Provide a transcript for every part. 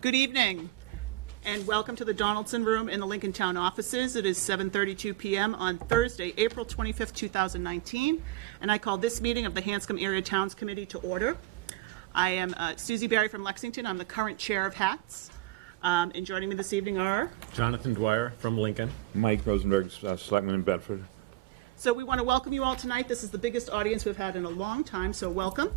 Good evening, and welcome to the Donaldson Room in the Lincoln Town offices. It is 7:32 p.m. on Thursday, April 25th, 2019, and I call this meeting of the Hanscom Area Towns Committee to order. I am Susie Berry from Lexington. I'm the current chair of HATS, and joining me this evening are... Jonathan Dwyer from Lincoln. Mike Rosenberg, Selectman in Bedford. So we want to welcome you all tonight. This is the biggest audience we've had in a long time, so welcome.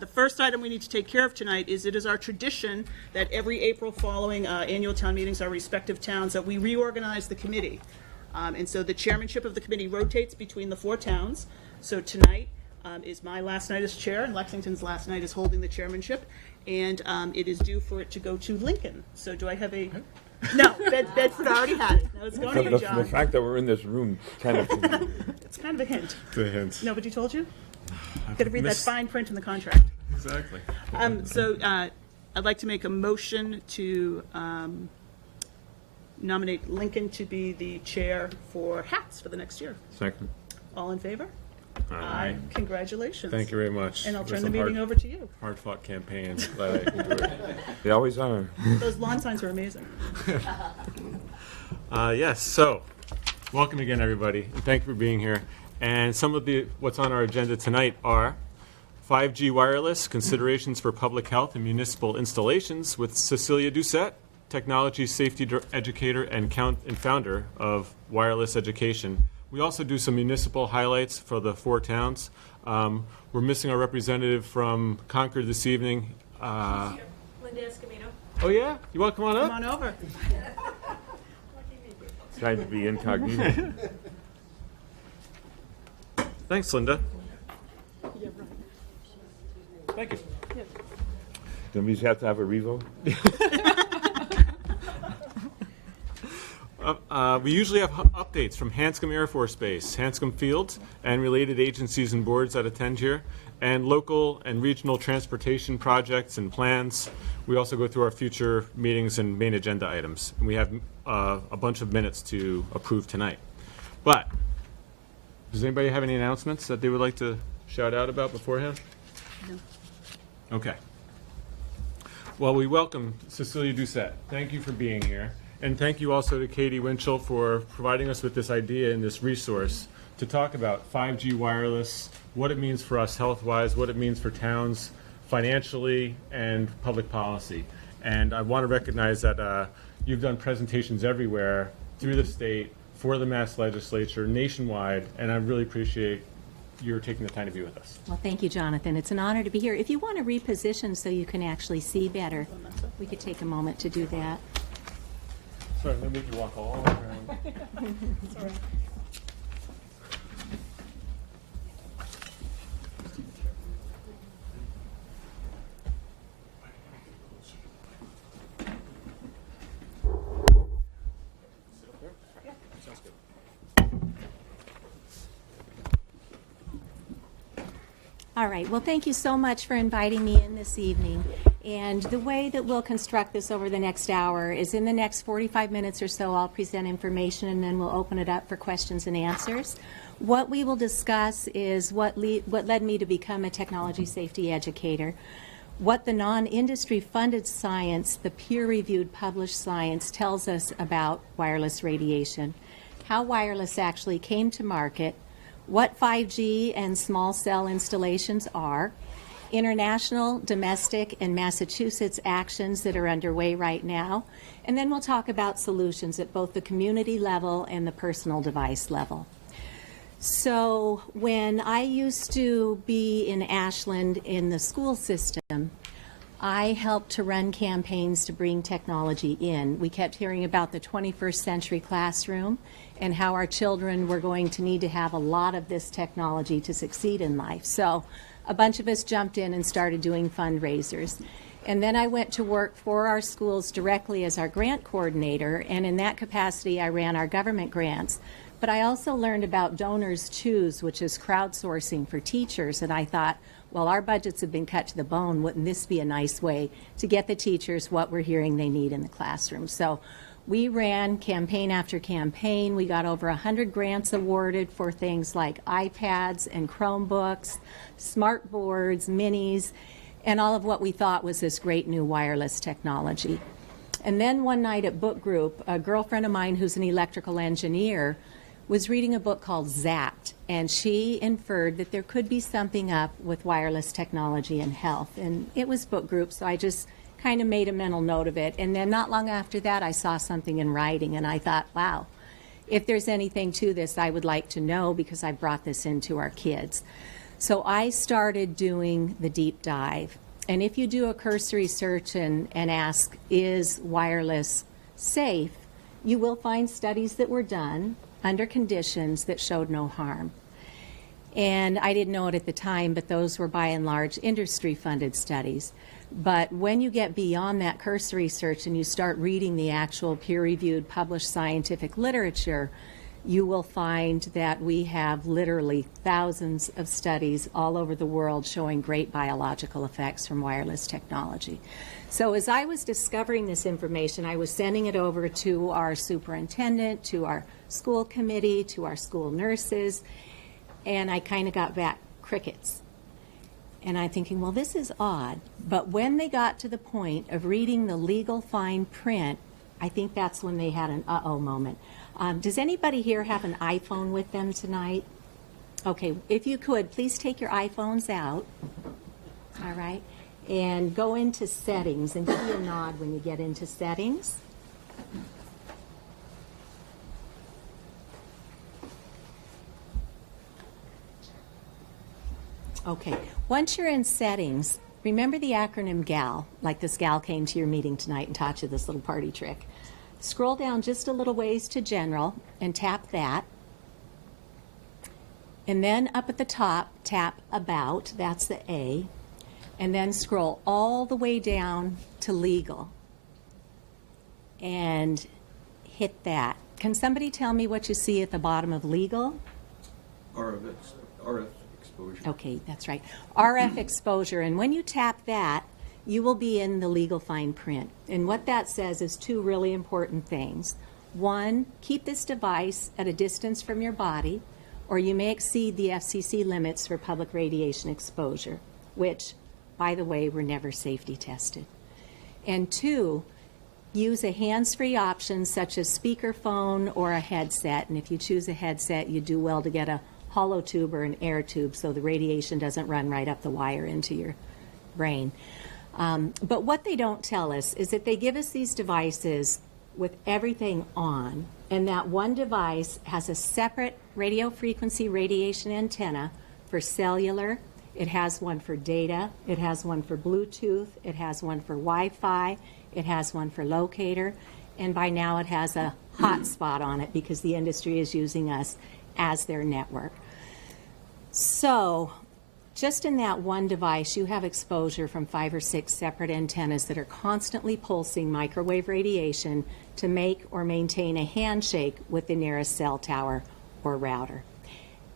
The first item we need to take care of tonight is it is our tradition that every April following annual town meetings, our respective towns, that we reorganize the committee. And so the chairmanship of the committee rotates between the four towns. So tonight is my last night as chair, and Lexington's last night is holding the chairmanship. And it is due for it to go to Lincoln. So do I have a... No, Bedford already had it. No, it's going to you, John. The fact that we're in this room kind of... It's kind of a hint. It's a hint. Nobody told you? Got to read that fine print in the contract. Exactly. I'd like to make a motion to nominate Lincoln to be the chair for HATS for the next year. Second. All in favor? Aye. Congratulations. Thank you very much. And I'll There's turn the some meeting over to you. Hard-fought campaigns. Glad I can do it. They always are. Those lawn signs are amazing. Yes, so welcome again, everybody, and thank you for being here. And some of what's on our agenda tonight are 5G wireless, considerations for public health and municipal installations with Cece Doucette, technology safety educator and founder of Wireless Education. We also do some municipal highlights for the four towns. We're missing our representative from Concord this evening. Linda Escobedo. Oh yeah? You want to come on up? Come on over. Trying to be incognito. Thanks, Linda. Thank you. Then we just have to have a revote? We usually have updates from Hanscom Air Force Base, Hanscom Field, and related agencies and boards that attend here, and local and regional transportation projects and plans. We also go through our future meetings and main agenda items. And we have a bunch of minutes to approve tonight. But does anybody have any announcements that they would like to shout out about beforehand? No. Okay. Well, we welcome Cece Doucette. Thank you for being here. And thank you also to Katie Winchell for providing us with this idea and this resource to talk about 5G wireless, what it means for us health-wise, what it means for towns financially, and public policy. And I want to recognize that you've done presentations everywhere through the state, for the Mass Legislature, nationwide, and I really appreciate your taking the time to be with us. Well, thank you, Jonathan. It's an honor to be here. If you want to reposition so you can actually see better, we could take a moment to do that. Sorry, I'm going to make you walk all around. Sorry. All right. Well, thank you so much for inviting me in this evening. And the way that we'll construct this over the next hour is in the next 45 minutes or so, I'll present information and then we'll open it up for questions and answers. What we will discuss is what led me to become a technology safety educator, what the non-industry funded science, the peer-reviewed published science tells us about wireless radiation, how wireless actually came to market, what 5G and small cell installations are, international, domestic, and Massachusetts actions that are underway right now, and then we'll talk about solutions at both the community level and the personal device level. So when I used to be in Ashland in the school system, I helped to run campaigns to bring technology in. We kept hearing about the 21st century classroom and how our children were going to need to have a lot of this technology to succeed in life. So a bunch of us jumped in and started doing fundraisers. And then I went to work for our schools directly as our grant coordinator, and in that capacity I ran our government grants. But I also learned about Donors Choose, which is crowdsourcing for teachers, and I thought, well, our budgets have been cut to the bone. Wouldn't this be a nice way to get the teachers what we're hearing they need in the classroom? So we ran campaign after campaign. We got over 100 grants awarded for things like iPads and Chromebooks, smart boards, minis, and all of what we thought was this great new wireless technology. And then one night at book group, a girlfriend of mine who's an electrical engineer was reading a book called Zapped, and she inferred that there could be something up with wireless technology and health. And it was book group, so I just kind of made a mental note of it. And then not long after that, I saw something in writing, and I thought, wow, if there's anything to this, I would like to know, because I brought this into our kids. So I started doing the deep dive. And if you do a cursory search and ask, is wireless safe, you will find studies that were done under conditions that showed no harm. And I didn't know it at the time, but those were by and large industry-funded studies. But when you get beyond that cursory search and you start reading the actual peer-reviewed published scientific literature, you will find that we have literally thousands of studies all over the world showing great biological effects from wireless technology. So as I was discovering this information, I was sending it over to our superintendent, to our school committee, to our school nurses, and I kind of got back crickets. And I'm thinking, well, this is odd. But when they got to the point of reading the legal fine print, I think that's when they had an uh-oh moment. Does anybody here have an iPhone with them tonight? Okay, if you could, please take your iPhones out, all right, and go into settings, and give me a nod when you get into settings. Okay, once you're in settings, remember the acronym GAL, like this gal came to your meeting tonight and taught you this little party trick. Scroll down just a little ways to General and tap that. And then up at the top, tap About, that's the A. And then scroll all the way down to Legal. And hit that. Can somebody tell me what you see at the bottom of Legal? RF exposure. Okay, that's right. RF exposure. And when you tap that, you will be in the legal fine print. And what that says is two really important things. One, keep this device at a distance from your body, or you may exceed the FCC limits for public radiation exposure, which, by the way, were never safety tested. And two, use a hands-free option such as speakerphone or a headset. And if you choose a headset, you do well to get a hollow tube or an air tube so the radiation doesn't run right up the wire into your brain. But what they don't tell us is that they give us these devices with everything on, and that one device has a separate radio frequency radiation antenna for cellular. It has one for data. It has one for Bluetooth. It has one for Wi-Fi. It has one for locator. And by now it has a hotspot on it because the industry is using us as their network. So just in that one device, you have exposure from 5 or 6 separate antennas that are constantly pulsing microwave radiation to make or maintain a handshake with the nearest cell tower or router.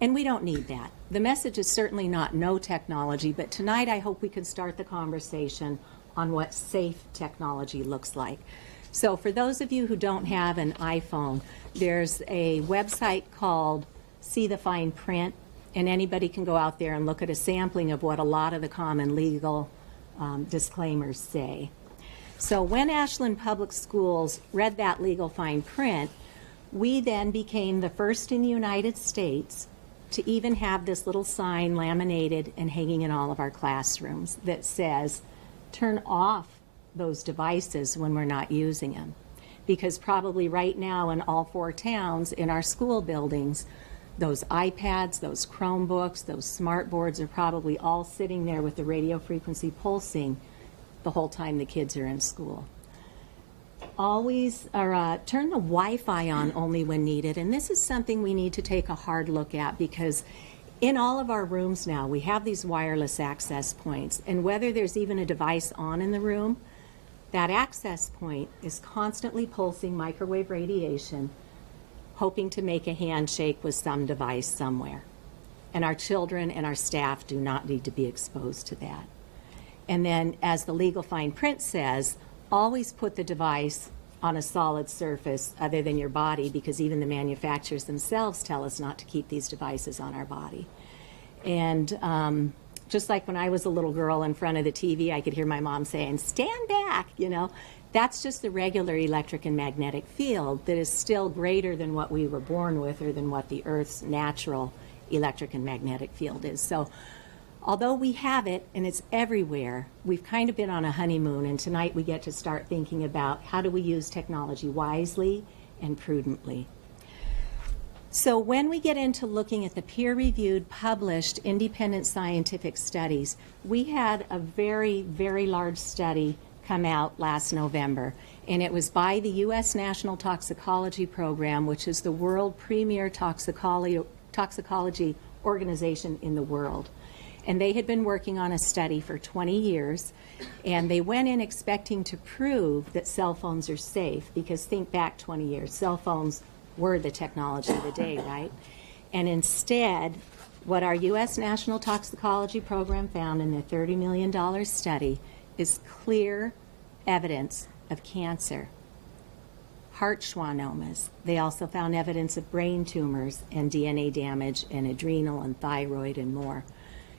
And we don't need that. The message is certainly not no technology, but tonight I hope we can start the conversation on what safe technology looks like. So for those of you who don't have an iPhone, there's a website called See the Fine Print, and anybody can go out there and look at a sampling of what a lot of the common legal disclaimers say. So when Ashland Public Schools read that legal fine print, we then became the first in the United States to even have this little sign laminated and hanging in all of our classrooms that says, turn off those devices when we're not using them. Because probably right now in all 4 towns in our school buildings, those iPads, those Chromebooks, those smart boards are probably all sitting there with the radio frequency pulsing the whole time the kids are in school. Always turn the Wi-Fi on only when needed, and this is something we need to take a hard look at because in all of our rooms now we have these wireless access points, and whether there's even a device on in the room, that access point is constantly pulsing microwave radiation, hoping to make a handshake with some device somewhere. And our children and our staff do not need to be exposed to that. And then, as the legal fine print says, always put the device on a solid surface other than your body, because even the manufacturers themselves tell us not to keep these devices on our body. And just like when I was a little girl in front of the TV, I could hear my mom saying, "Stand back," you know. That's just the regular electric and magnetic field that is still greater than what we were born with or than what the Earth's natural electric and magnetic field is. So although we have it and it's everywhere, we've kind of been on a honeymoon, and tonight we get to start thinking about how do we use technology wisely and prudently. So when we get into looking at the peer-reviewed, published, independent scientific studies, we had a very, very large study come out last November, and it was by the U.S. National Toxicology Program, which is the world premier toxicology organization in the world. And they had been working on a study for 20 years, and they went in expecting to prove that cell phones are safe, because think back 20 years, cell phones were the technology of the day, right? And instead, what our U.S. National Toxicology Program found in their $30 million study is clear evidence of cancer, heart schwannomas. They also found evidence of brain tumors and DNA damage and adrenal and thyroid and more.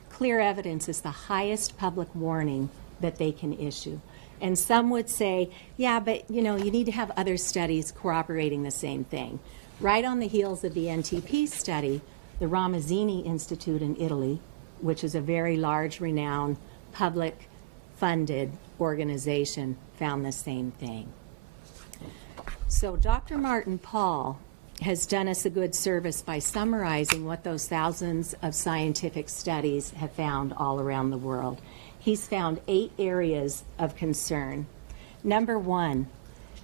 Clear evidence is the highest public warning that they can issue. And some would say, yeah, but you need to have other studies corroborating the same thing. Right on the heels of the NTP study, the Ramazzini Institute in Italy, which is a very large, renowned, public-funded organization, found the same thing. So Dr. Martin Pall has done us a good service by summarizing what those thousands of scientific studies have found all around the world. He's found 8 areas of concern. Number 1,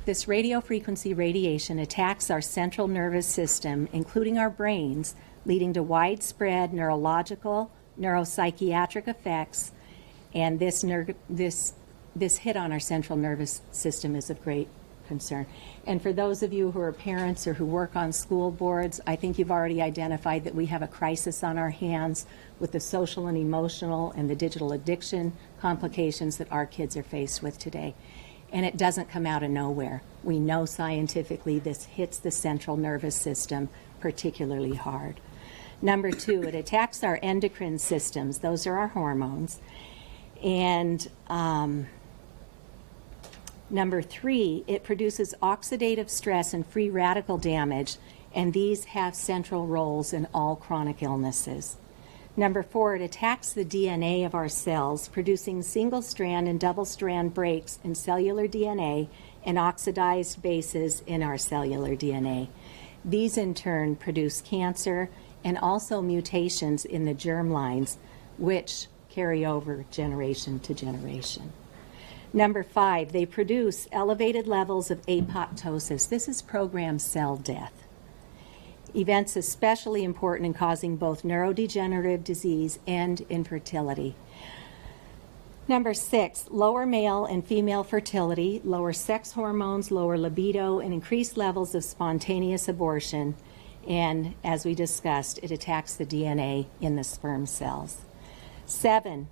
this radiofrequency radiation attacks our central nervous system, including our brains, leading to widespread neurological, neuropsychiatric effects, and this hit on our central nervous system is of great concern. And for those of you who are parents or who work on school boards, I think you've already identified that we have a crisis on our hands with the social and emotional and the digital addiction complications that our kids are faced with today. And it doesn't come out of nowhere. We know scientifically this hits the central nervous system particularly hard. Number 2, it attacks our endocrine systems. Those are our hormones. And number 3, it produces oxidative stress and free radical damage, and these have central roles in all chronic illnesses. Number 4, it attacks the DNA of our cells, producing single-strand and double-strand breaks in cellular DNA and oxidized bases in our cellular DNA. These, in turn, produce cancer and also mutations in the germlines, which carry over generation to generation. Number 5, they produce elevated levels of apoptosis. This is programmed cell death. Events especially important in causing both neurodegenerative disease and infertility. Number 6, lower male and female fertility, lower sex hormones, lower libido, and increased levels of spontaneous abortion. And as we discussed, it attacks the DNA in the sperm cells. 7,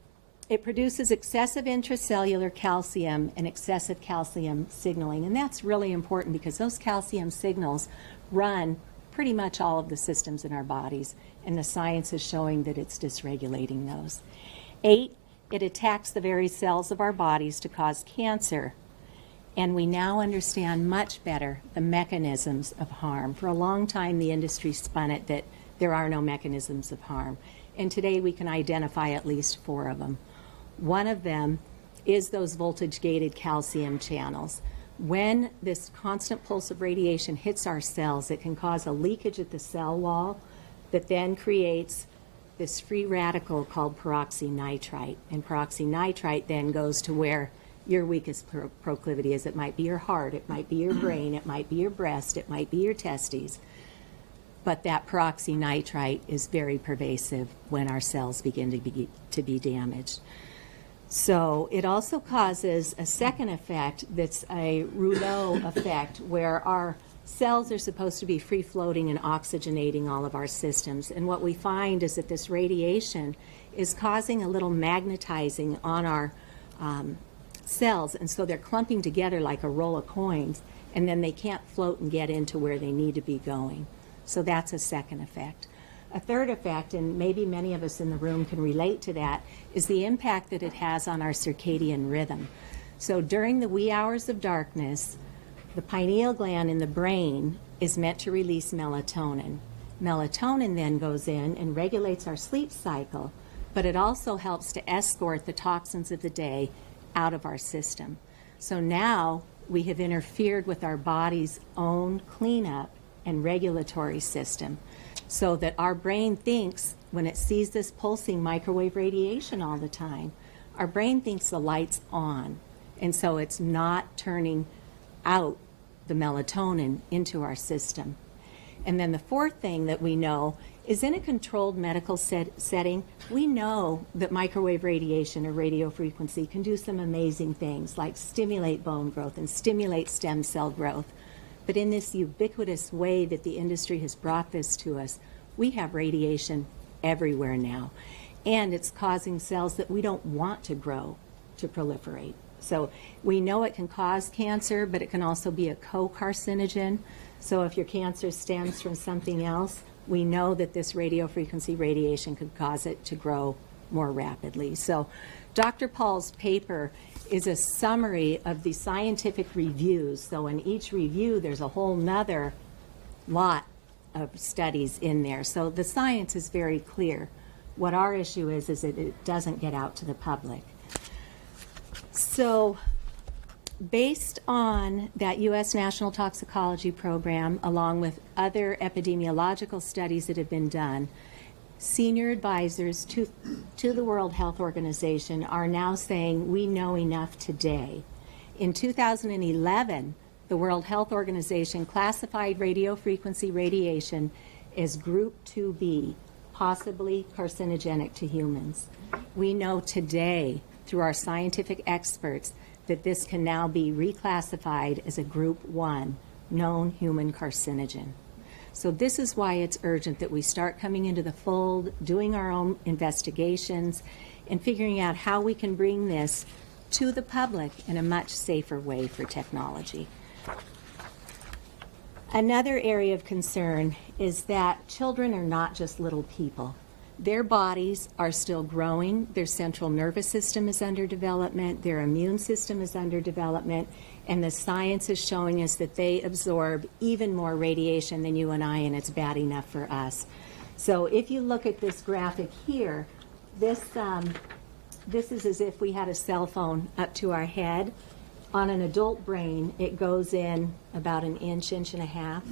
it produces excessive intracellular calcium and excessive calcium signaling. And that's really important because those calcium signals run pretty much all of the systems in our bodies, and the science is showing that it's dysregulating those. 8, it attacks the very cells of our bodies to cause cancer. And we now understand much better the mechanisms of harm. For a long time, the industry spun it that there are no mechanisms of harm. And today we can identify at least 4 of them. One of them is those voltage-gated calcium channels. When this constant pulse of radiation hits our cells, it can cause a leakage at the cell wall that then creates this free radical called peroxynitrite. And peroxynitrite then goes to where your weakest proclivity is. It might be your heart, it might be your brain, it might be your breast, it might be your testes. But that peroxynitrite is very pervasive when our cells begin to be damaged. So it also causes a second effect that's a rouleau effect, where our cells are supposed to be free-floating and oxygenating all of our systems. And what we find is that this radiation is causing a little magnetizing on our cells, and so they're clumping together like a roll of coins, and then they can't float and get into where they need to be going. So that's a second effect. A third effect, and maybe many of us in the room can relate to that, is the impact that it has on our circadian rhythm. So during the wee hours of darkness, the pineal gland in the brain is meant to release melatonin. Melatonin then goes in and regulates our sleep cycle, but it also helps to escort the toxins of the day out of our system. So now we have interfered with our body's own cleanup and regulatory system, so that our brain thinks, when it sees this pulsing microwave radiation all the time, our brain thinks the light's on, and so it's not turning out the melatonin into our system. And then the fourth thing that we know is, in a controlled medical setting, we know that microwave radiation or radio frequency can do some amazing things, like stimulate bone growth and stimulate stem cell growth. But in this ubiquitous way that the industry has brought this to us, we have radiation everywhere now. And it's causing cells that we don't want to grow to proliferate. So we know it can cause cancer, but it can also be a co-carcinogen. So if your cancer stems from something else, we know that this radio frequency radiation could cause it to grow more rapidly. So Dr. Paul's paper is a summary of the scientific reviews. So in each review, there's a whole nother lot of studies in there. So the science is very clear. What our issue is that it doesn't get out to the public. So based on that U.S. National Toxicology Program, along with other epidemiological studies that have been done, senior advisors to the World Health Organization are now saying we know enough today. In 2011, the World Health Organization classified radiofrequency radiation as Group 2B, possibly carcinogenic to humans. We know today, through our scientific experts, that this can now be reclassified as a Group 1, known human carcinogen. So this is why it's urgent that we start coming into the fold, doing our own investigations, and figuring out how we can bring this to the public in a much safer way for technology. Another area of concern is that children are not just little people. Their bodies are still growing, their central nervous system is under development, their immune system is under development, and the science is showing us that they absorb even more radiation than you and I, and it's bad enough for us. So if you look at this graphic here, this is as if we had a cell phone up to our head. On an adult brain, it goes in about an inch, inch and a half.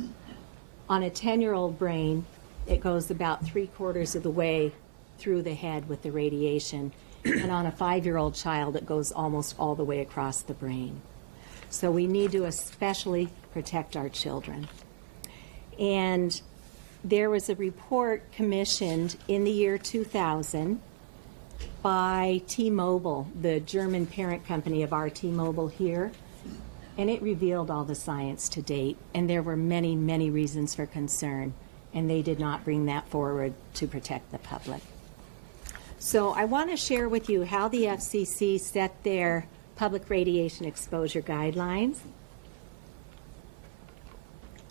On a 10-year-old brain, it goes about 3/4 of the way through the head with the radiation. And on a 5-year-old child, it goes almost all the way across the brain. So we need to especially protect our children. And there was a report commissioned in the year 2000 by T-Mobile, the German parent company of our T-Mobile here, and it revealed all the science to date, and there were many, many reasons for concern, and they did not bring that forward to protect the public. So I want to share with you how the FCC set their public radiation exposure guidelines.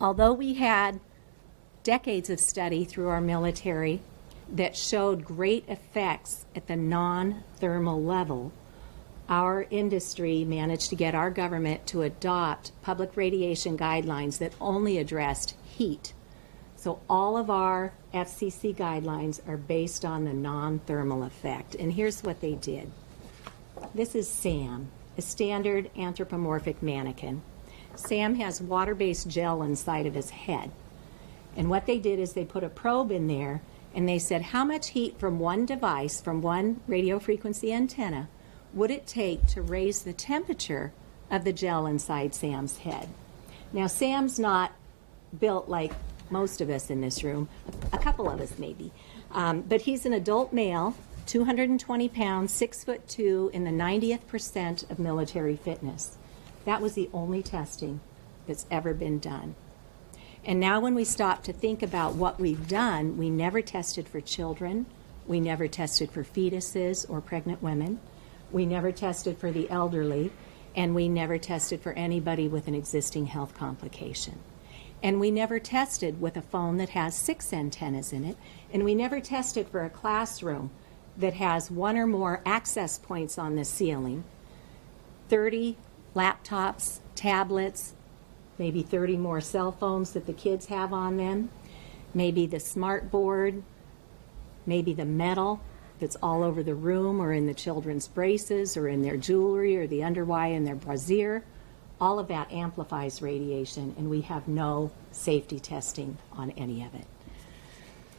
Although we had decades of study through our military that showed great effects at the non-thermal level, our industry managed to get our government to adopt public radiation guidelines that only addressed heat. So all of our FCC guidelines are based on the non-thermal effect. And here's what they did. This is Sam, a standard anthropomorphic mannequin. Sam has water-based gel inside of his head. And what they did is they put a probe in there and they said, how much heat from one device, from one radio frequency antenna, would it take to raise the temperature of the gel inside Sam's head? Now, Sam's not built like most of us in this room, a couple of us maybe, but he's an adult male, 220 pounds, 6'2", in the 90th percent of military fitness. That was the only testing that's ever been done. And now when we stop to think about what we've done, we never tested for children, we never tested for fetuses or pregnant women, we never tested for the elderly, and we never tested for anybody with an existing health complication. And we never tested with a phone that has 6 antennas in it. And we never tested for a classroom that has 1 or more access points on the ceiling, 30 laptops, tablets, maybe 30 more cell phones that the kids have on them, maybe the smart board, maybe the metal that's all over the room or in the children's braces or in their jewelry or the underwire in their brassiere. All of that amplifies radiation, and we have no safety testing on any of it.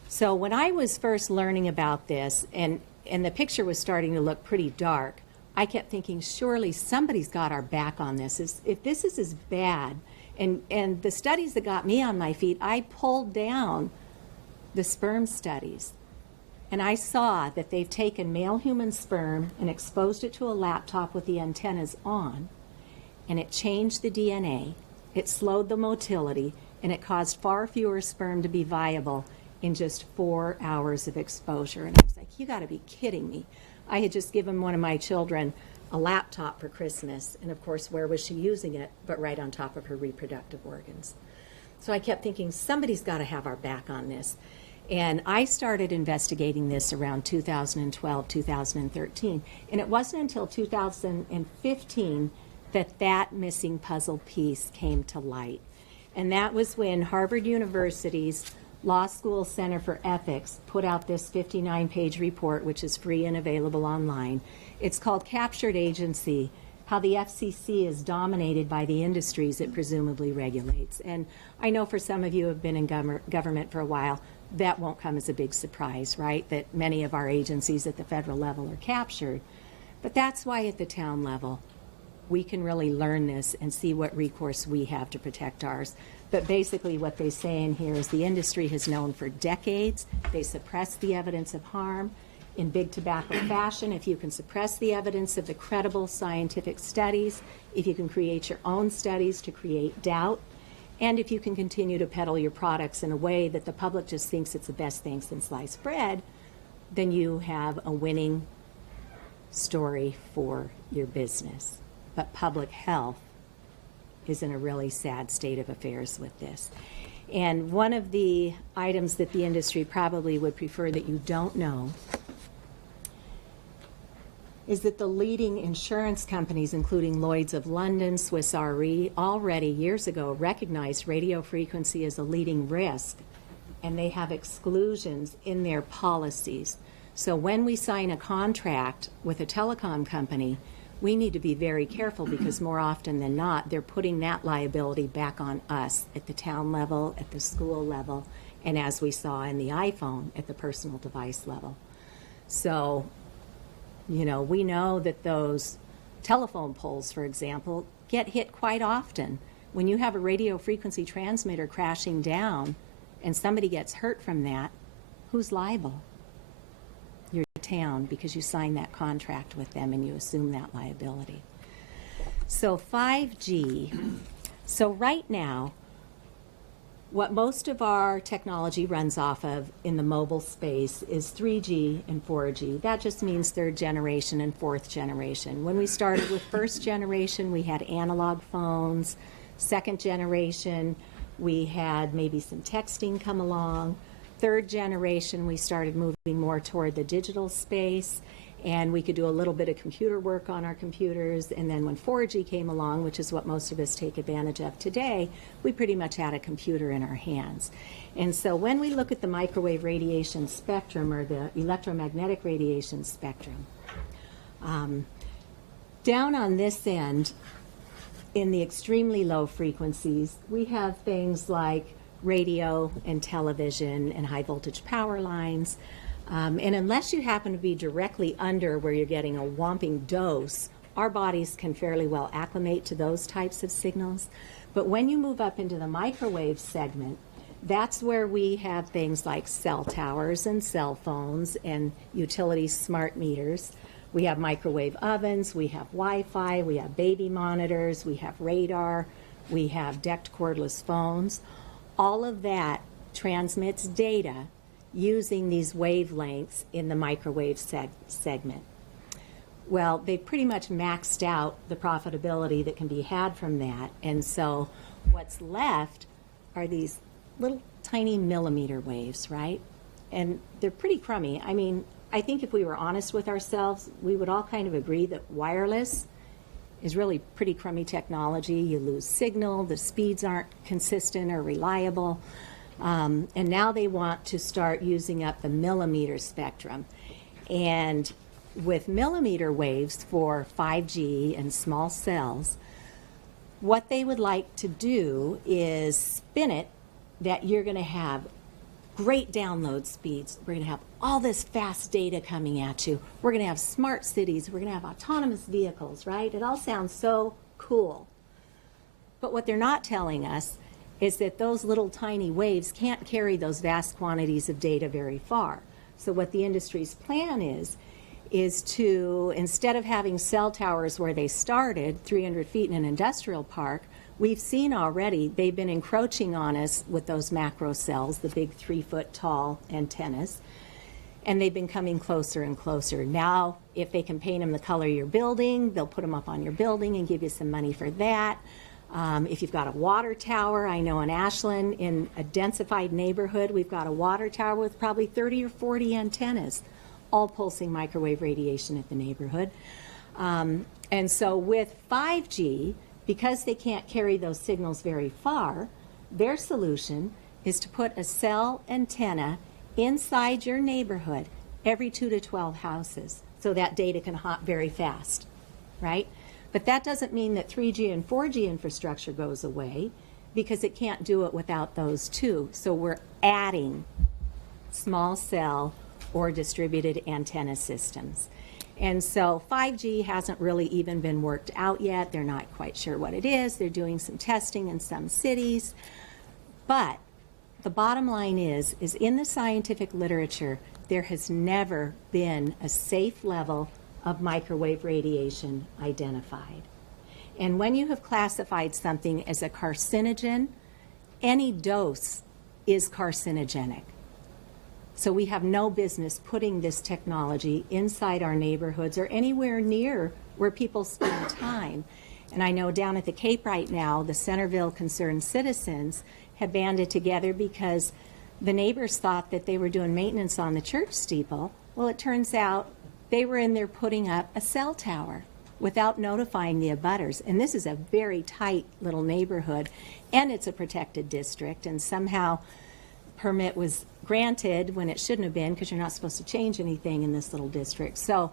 So when I was first learning about this, and the picture was starting to look pretty dark, I kept thinking, surely somebody's got our back on this. If this is as bad, and the studies that got me on my feet, I pulled down the sperm studies. And I saw that they've taken male human sperm and exposed it to a laptop with the antennas on, and it changed the DNA, it slowed the motility, and it caused far fewer sperm to be viable in just 4 hours of exposure. And I was like, you got to be kidding me. I had just given one of my children a laptop for Christmas, and of course, where was she using it but right on top of her reproductive organs? So I kept thinking, somebody's got to have our back on this. And I started investigating this around 2012, 2013. And it wasn't until 2015 that missing puzzle piece came to light. And that was when Harvard University's Law School Center for Ethics put out this 59-page report, which is free and available online. It's called Captured Agency, How the FCC is Dominated by the Industries it Presumably Regulates. And I know for some of you who have been in government for a while, that won't come as a big surprise, right? That many of our agencies at the federal level are captured. But that's why at the town level, we can really learn this and see what recourse we have to protect ours. But basically what they say in here is the industry has known for decades, they suppress the evidence of harm. In big tobacco fashion, if you can suppress the evidence of the credible scientific studies, if you can create your own studies to create doubt, and if you can continue to peddle your products in a way that the public just thinks it's the best thing since sliced bread, then you have a winning story for your business. But public health is in a really sad state of affairs with this. And one of the items that the industry probably would prefer that you don't know is that the leading insurance companies, including Lloyd's of London, Swiss Re, already years ago recognized radio frequency as a leading risk, and they have exclusions in their policies. So when we sign a contract with a telecom company, we need to be very careful because more often than not, they're putting that liability back on us at the town level, at the school level, and as we saw in the iPhone, at the personal device level. So, you know, we know that those telephone poles, for example, get hit quite often. When you have a radio frequency transmitter crashing down and somebody gets hurt from that, who's liable? Your town, because you signed that contract with them and you assume that liability. So 5G. So right now, what most of our technology runs off of in the mobile space is 3G and 4G. That just means third generation and fourth generation. When we started with first generation, we had analog phones. Second generation, we had maybe some texting come along. Third generation, we started moving more toward the digital space, and we could do a little bit of computer work on our computers. And then when 4G came along, which is what most of us take advantage of today, we pretty much had a computer in our hands. And so when we look at the microwave radiation spectrum or the electromagnetic radiation spectrum, down on this end, in the extremely low frequencies, we have things like radio and television and high voltage power lines. And unless you happen to be directly under where you're getting a whomping dose, our bodies can fairly well acclimate to those types of signals. But when you move up into the microwave segment, that's where we have things like cell towers and cell phones and utility smart meters. We have microwave ovens, we have Wi-Fi, we have baby monitors, we have radar, we have decked cordless phones. All of that transmits data using these wavelengths in the microwave segment. Well, they pretty much maxed out the profitability that can be had from that, and so what's left are these little tiny millimeter waves, right? And they're pretty crummy. I mean, I think if we were honest with ourselves, we would all kind of agree that wireless is really pretty crummy technology. You lose signal, the speeds aren't consistent or reliable. And now they want to start using up the millimeter spectrum. And with millimeter waves for 5G and small cells, what they would like to do is spin it that you're going to have great download speeds. We're going to have all this fast data coming at you. We're going to have smart cities. We're going to have autonomous vehicles, right? It all sounds so cool. But what they're not telling us is that those little tiny waves can't carry those vast quantities of data very far. So what the industry's plan is to, instead of having cell towers where they started, 300 feet in an industrial park, we've seen already they've been encroaching on us with those macro cells, the big 3-foot tall antennas, and they've been coming closer and closer. Now, if they can paint them the color of your building, they'll put them up on your building and give you some money for that. If you've got a water tower, I know in Ashland, in a densified neighborhood, we've got a water tower with probably 30 or 40 antennas, all pulsing microwave radiation at the neighborhood. And so with 5G, because they can't carry those signals very far, their solution is to put a cell antenna inside your neighborhood every 2 to 12 houses so that data can hop very fast, right? But that doesn't mean that 3G and 4G infrastructure goes away, because it can't do it without those two. So we're adding small cell or distributed antenna systems. And so 5G hasn't really even been worked out yet. They're not quite sure what it is. They're doing some testing in some cities. But the bottom line is in the scientific literature, there has never been a safe level of microwave radiation identified. And when you have classified something as a carcinogen, any dose is carcinogenic. So we have no business putting this technology inside our neighborhoods or anywhere near where people spend time. And I know down at the Cape right now, the Centerville Concerned Citizens have banded together because the neighbors thought that they were doing maintenance on the church steeple. Well, it turns out they were in there putting up a cell tower without notifying the abutters. And this is a very tight little neighborhood, and it's a protected district, and somehow permit was granted when it shouldn't have been, because you're not supposed to change anything in this little district. So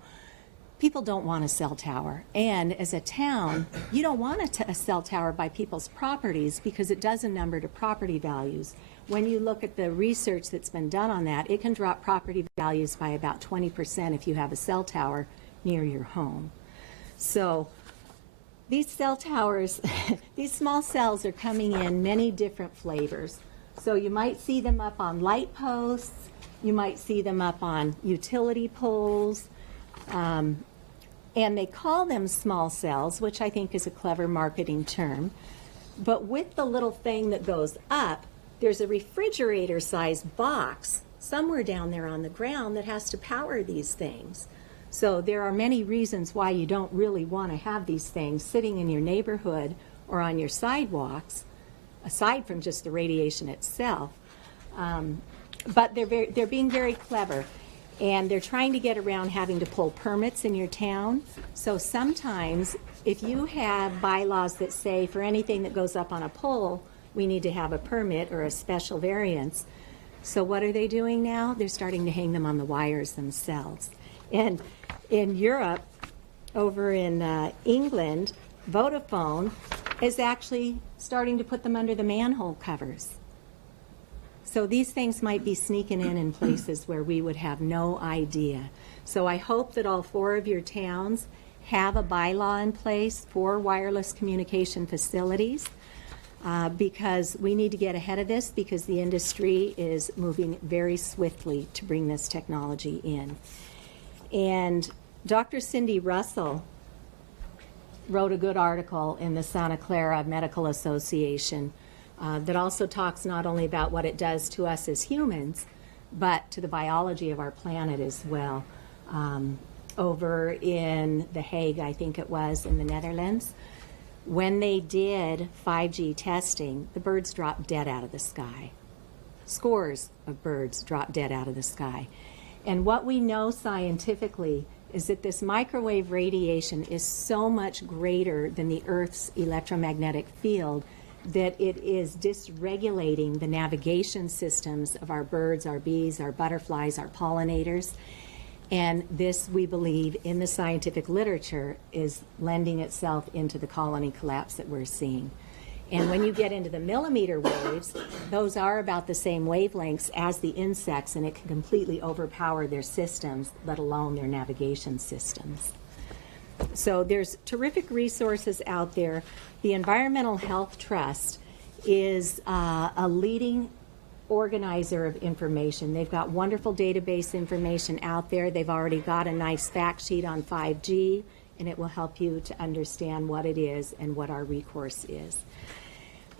people don't want a cell tower. And as a town, you don't want a cell tower by people's properties because it does a number to property values. When you look at the research that's been done on that, it can drop property values by about 20% if you have a cell tower near your home. So these cell towers, these small cells are coming in many different flavors. So you might see them up on light posts, you might see them up on utility poles, and they call them small cells, which I think is a clever marketing term. But with the little thing that goes up, there's a refrigerator-sized box somewhere down there on the ground that has to power these things. So there are many reasons why you don't really want to have these things sitting in your neighborhood or on your sidewalks, aside from just the radiation itself. But they're being very clever, and they're trying to get around having to pull permits in your town. So sometimes if you have bylaws that say for anything that goes up on a pole, we need to have a permit or a special variance. So what are they doing now? They're starting to hang them on the wires themselves. And in Europe, over in England, Vodafone is actually starting to put them under the manhole covers. So these things might be sneaking in places where we would have no idea. So I hope that all 4 of your towns have a bylaw in place for wireless communication facilities, because we need to get ahead of this, because the industry is moving very swiftly to bring this technology in. And Dr. Cindy Russell wrote a good article in the Santa Clara Medical Association that also talks not only about what it does to us as humans, but to the biology of our planet as well. Over in The Hague, I think it was, in the Netherlands, when they did 5G testing, the birds dropped dead out of the sky. Scores of birds dropped dead out of the sky. And what we know scientifically is that this microwave radiation is so much greater than the Earth's electromagnetic field that it is dysregulating the navigation systems of our birds, our bees, our butterflies, our pollinators. And this, we believe, in the scientific literature, is lending itself into the colony collapse that we're seeing. And when you get into the millimeter waves, those are about the same wavelengths as the insects, and it can completely overpower their systems, let alone their navigation systems. So there's terrific resources out there. The Environmental Health Trust is a leading organizer of information. They've got wonderful database information out there. They've already got a nice fact sheet on 5G, and it will help you to understand what it is and what our recourse is.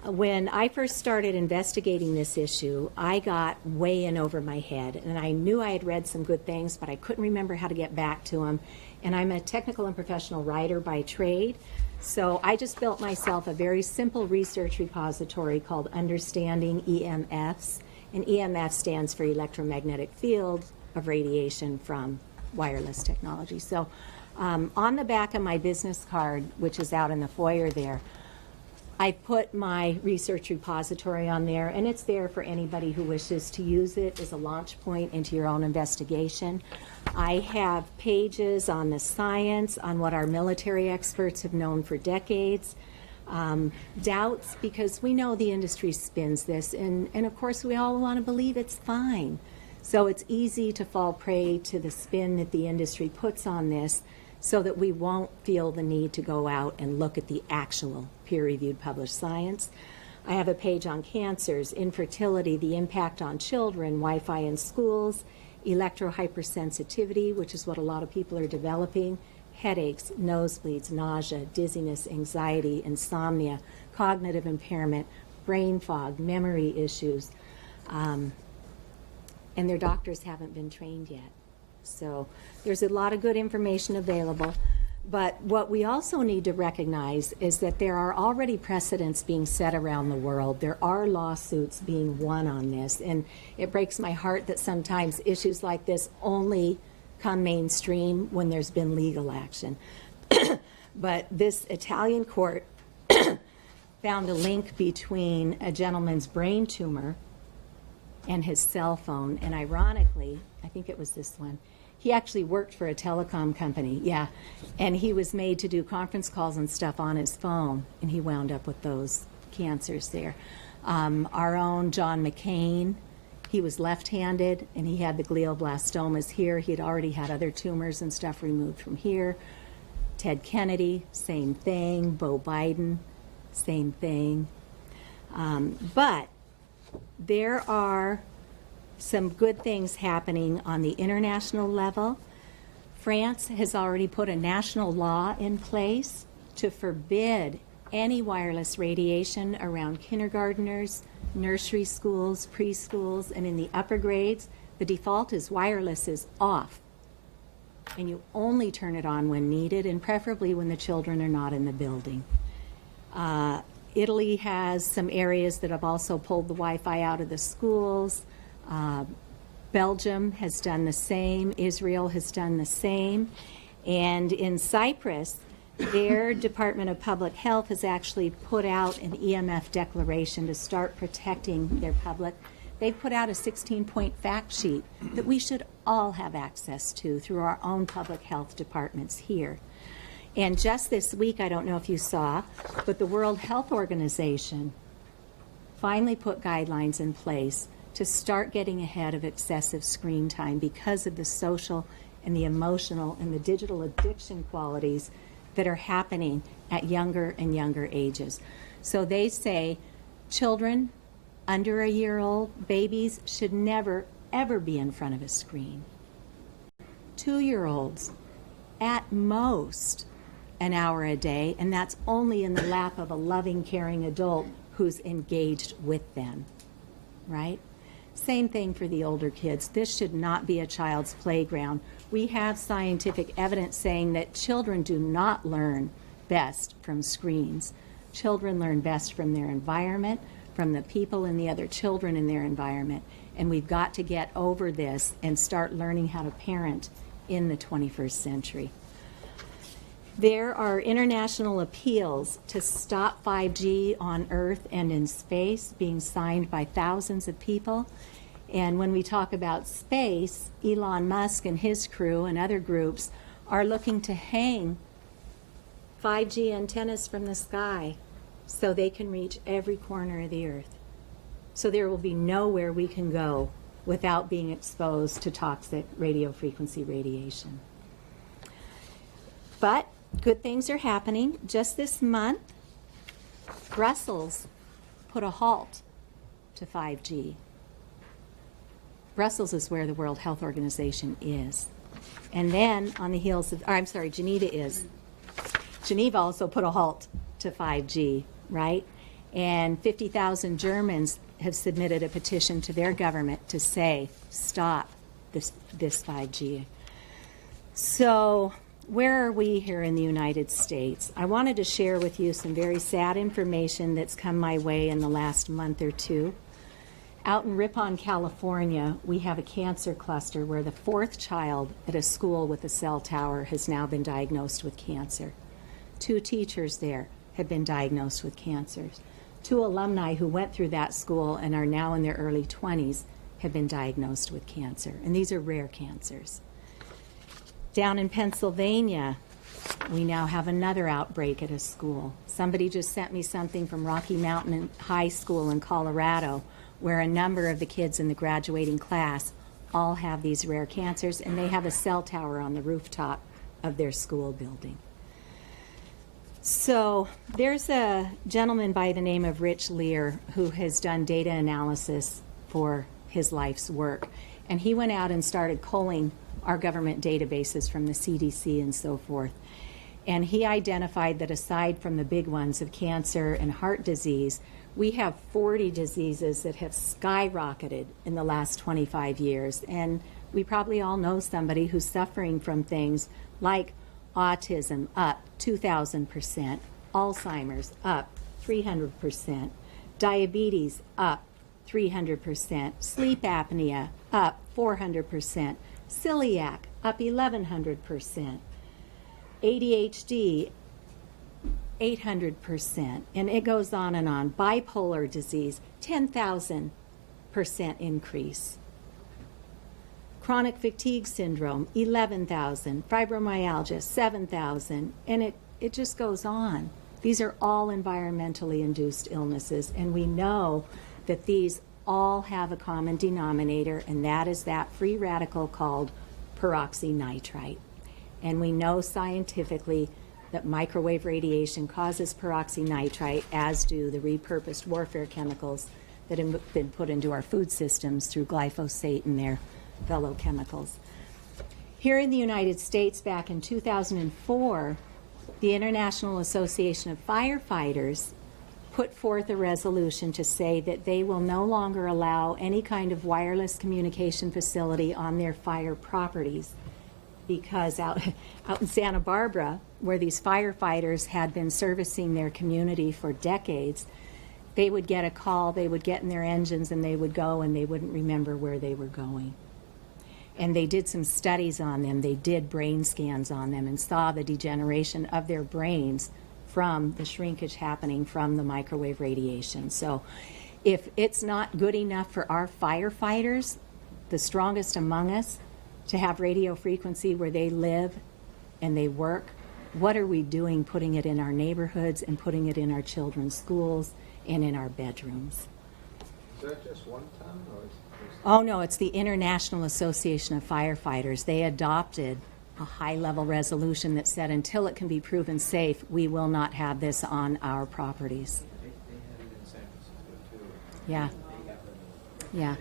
When I first started investigating this issue, I got way in over my head, and I knew I had read some good things, but I couldn't remember how to get back to them. And I'm a technical and professional writer by trade, so I just built myself a very simple research repository called Understanding EMFs, and EMF stands for electromagnetic field of radiation from wireless technology. So on the back of my business card, which is out in the foyer there, I put my research repository on there, and it's there for anybody who wishes to use it as a launch point into your own investigation. I have pages on the science, on what our military experts have known for decades, doubts, because we know the industry spins this, and of course we all want to believe it's fine. So it's easy to fall prey to the spin that the industry puts on this, so that we won't feel the need to go out and look at the actual peer-reviewed published science. I have a page on cancers, infertility, the impact on children, Wi-Fi in schools, electrohypersensitivity, which is what a lot of people are developing, headaches, nosebleeds, nausea, dizziness, anxiety, insomnia, cognitive impairment, brain fog, memory issues, and their doctors haven't been trained yet. So there's a lot of good information available. But what we also need to recognize is that there are already precedents being set around the world. There are lawsuits being won on this. And it breaks my heart that sometimes issues like this only come mainstream when there's been legal action. But this Italian court found a link between a gentleman's brain tumor and his cell phone. And ironically, I think it was this one, he actually worked for a telecom company, yeah, and he was made to do conference calls and stuff on his phone, and he wound up with those cancers there. Our own John McCain, he was left-handed, and he had the glioblastomas here. He had already had other tumors and stuff removed from here. Ted Kennedy, same thing. Beau Biden, same thing. But there are some good things happening on the international level. France has already put a national law in place to forbid any wireless radiation around kindergartners, nursery schools, preschools, and in the upper grades. The default is wireless is off, and you only turn it on when needed, and preferably when the children are not in the building. Italy has some areas that have also pulled the Wi-Fi out of the schools. Belgium has done the same. Israel has done the same. And in Cyprus, their Department of Public Health has actually put out an EMF declaration to start protecting their public. They put out a 16-point fact sheet that we should all have access to through our own public health departments here. And just this week, I don't know if you saw, but the World Health Organization finally put guidelines in place to start getting ahead of excessive screen time because of the social and the emotional and the digital addiction qualities that are happening at younger and younger ages. So they say children under a year old, babies, should never, ever be in front of a screen. 2-year-olds, at most, an hour a day, and that's only in the lap of a loving, caring adult who's engaged with them, right? Same thing for the older kids. This should not be a child's playground. We have scientific evidence saying that children do not learn best from screens. Children learn best from their environment, from the people and the other children in their environment. And we've got to get over this and start learning how to parent in the 21st century. There are international appeals to stop 5G on Earth and in space being signed by thousands of people. And when we talk about space, Elon Musk and his crew and other groups are looking to hang 5G antennas from the sky so they can reach every corner of the Earth. So there will be nowhere we can go without being exposed to toxic radio frequency radiation. But good things are happening. Just this month, Brussels put a halt to 5G. Brussels is where the World Health Organization is. And then on the heels of, Geneva is. Geneva also put a halt to 5G, right? And 50,000 Germans have submitted a petition to their government to say, stop this 5G. So where are we here in the United States? I wanted to share with you some very sad information that's come my way in the last month or two. Out in Ripon, California, we have a cancer cluster where the 4th child at a school with a cell tower has now been diagnosed with cancer. 2 teachers there have been diagnosed with cancers. 2 alumni who went through that school and are now in their early 20s have been diagnosed with cancer, and these are rare cancers. Down in Pennsylvania, we now have another outbreak at a school. Somebody just sent me something from Rocky Mountain High School in Colorado, where a number of the kids in the graduating class all have these rare cancers, and they have a cell tower on the rooftop of their school building. So there's a gentleman by the name of Rich Lear who has done data analysis for his life's work, and he went out and started culling our government databases from the CDC and so forth. And he identified that aside from the big ones of cancer and heart disease, we have 40 diseases that have skyrocketed in the last 25 years. And we probably all know somebody who's suffering from things like autism up 2,000%, Alzheimer's up 300%, diabetes up 300%, sleep apnea up 400%, celiac up 1,100%, ADHD 800%, and it goes on and on. Bipolar disease, 10,000% increase. Chronic fatigue syndrome, 11,000. Fibromyalgia, 7,000. And it just goes on. These are all environmentally induced illnesses, and we know that these all have a common denominator, and that is that free radical called peroxynitrite. And we know scientifically that microwave radiation causes peroxynitrite, as do the repurposed warfare chemicals that have been put into our food systems through glyphosate and their fellow chemicals. Here in the United States, back in 2004, the International Association of Firefighters put forth a resolution to say that they will no longer allow any kind of wireless communication facility on their fire properties, because out in Santa Barbara, where these firefighters had been servicing their community for decades, they would get a call, they would get in their engines, and they would go, and they wouldn't remember where they were going. And they did some studies on them. They did brain scans on them and saw the degeneration of their brains from the shrinkage happening from the microwave radiation. So if it's not good enough for our firefighters, the strongest among us, to have radio frequency where they live and they work, what are we doing putting it in our neighborhoods and putting it in our children's schools and in our bedrooms? Is that just one ton, or is Oh, no, it's the International Association of Firefighters. They adopted a high-level resolution that said until it can be proven safe, we will not have this on our properties. they had it in San Francisco too? Yeah. Yeah.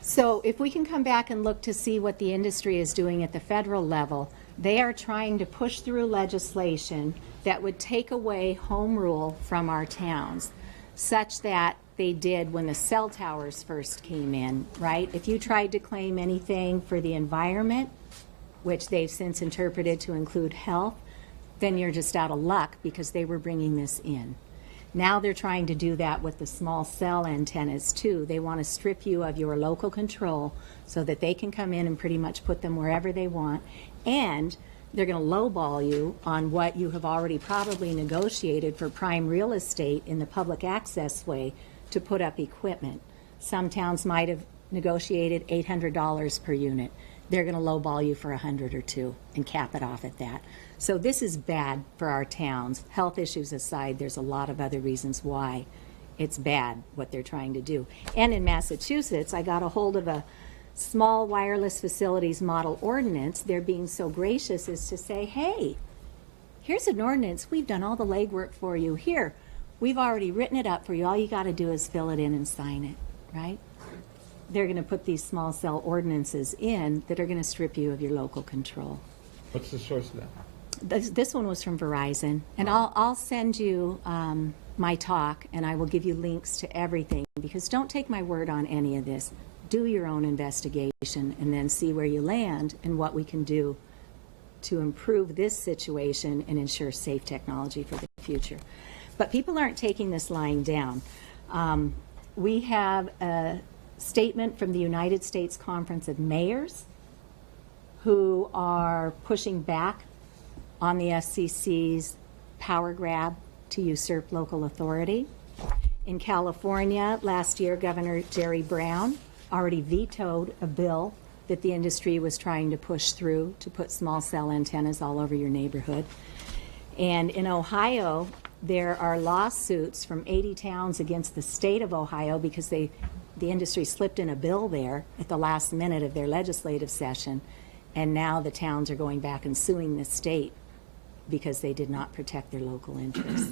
So if we can come back and look to see what the industry is doing at the federal level, they are trying to push through legislation that would take away home rule from our towns, such that they did when the cell towers first came in, right? If you tried to claim anything for the environment, which they've since interpreted to include health, then you're just out of luck because they were bringing this in. Now they're trying to do that with the small cell antennas too. They want to strip you of your local control so that they can come in and pretty much put them wherever they want. And they're going to lowball you on what you have already probably negotiated for prime real estate in the public access way to put up equipment. Some towns might have negotiated $800 per unit. They're going to lowball you for $100 or $2 and cap it off at that. So this is bad for our towns. Health issues aside, there's a lot of other reasons why it's bad what they're trying to do. And in Massachusetts, I got a hold of a small wireless facilities model ordinance. They're being so gracious as to say, hey, here's an ordinance. We've done all the legwork for you. Here, we've already written it up for you. All you got to do is fill it in and sign it, right? They're going to put these small cell ordinances in that are going to strip you of your local control. What's the source of that? This one was from Verizon, and I'll send you my talk, and I will give you links to everything, because don't take my word on any of this. Do your own investigation and then see where you land and what we can do to improve this situation and ensure safe technology for the future. But people aren't taking this lying down. We have a statement from the United States Conference of Mayors who are pushing back on the FCC's power grab to usurp local authority. In California, last year, Governor Jerry Brown already vetoed a bill that the industry was trying to push through to put small cell antennas all over your neighborhood. And in Ohio, there are lawsuits from 80 towns against the state of Ohio because the industry slipped in a bill there at the last minute of their legislative session, and now the towns are going back and suing the state because they did not protect their local interests.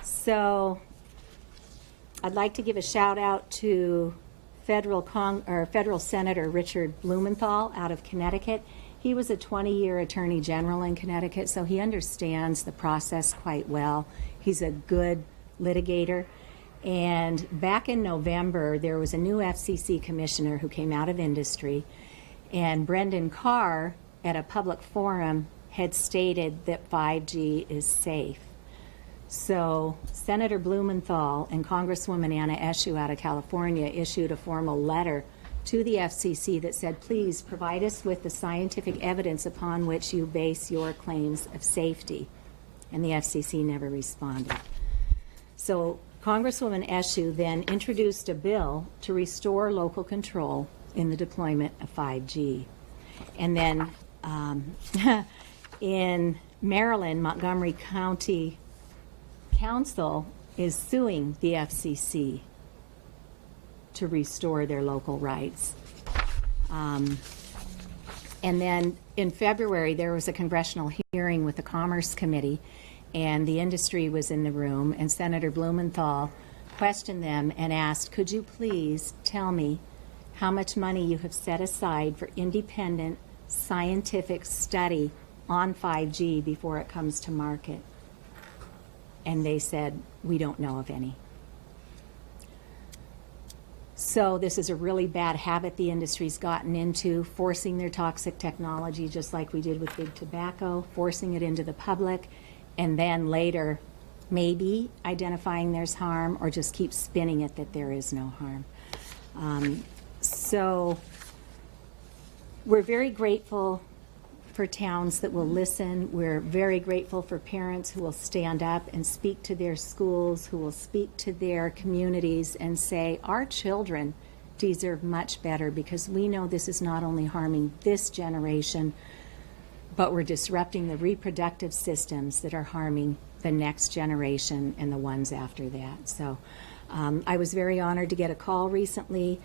So I'd like to give a shout out to Federal Senator Richard Blumenthal out of Connecticut. He was a 20-year attorney general in Connecticut, so he understands the process quite well. He's a good litigator. And back in November, there was a new FCC commissioner who came out of industry, and Brendan Carr, at a public forum, had stated that 5G is safe. So Senator Blumenthal and Congresswoman Anna Eshoo out of California issued a formal letter to the FCC that said, please provide us with the scientific evidence upon which you base your claims of safety. And the FCC never responded. So Congresswoman Eshoo then introduced a bill to restore local control in the deployment of 5G. And then in Maryland, Montgomery County Council is suing the FCC to restore their local rights. And then in February, there was a congressional hearing with the Commerce Committee, and the industry was in the room, and Senator Blumenthal questioned them and asked, could you please tell me how much money you have set aside for independent scientific study on 5G before it comes to market? And they said, we don't know of any. So this is a really bad habit the industry's gotten into, forcing their toxic technology, just like we did with big tobacco, forcing it into the public, and then later maybe identifying there's harm, or just keep spinning it that there is no harm. So we're very grateful for towns that will listen. We're very grateful for parents who will stand up and speak to their schools, who will speak to their communities and say, our children deserve much better, because we know this is not only harming this generation, but we're disrupting the reproductive systems that are harming the next generation and the ones after that. So I was very honored to get a call recently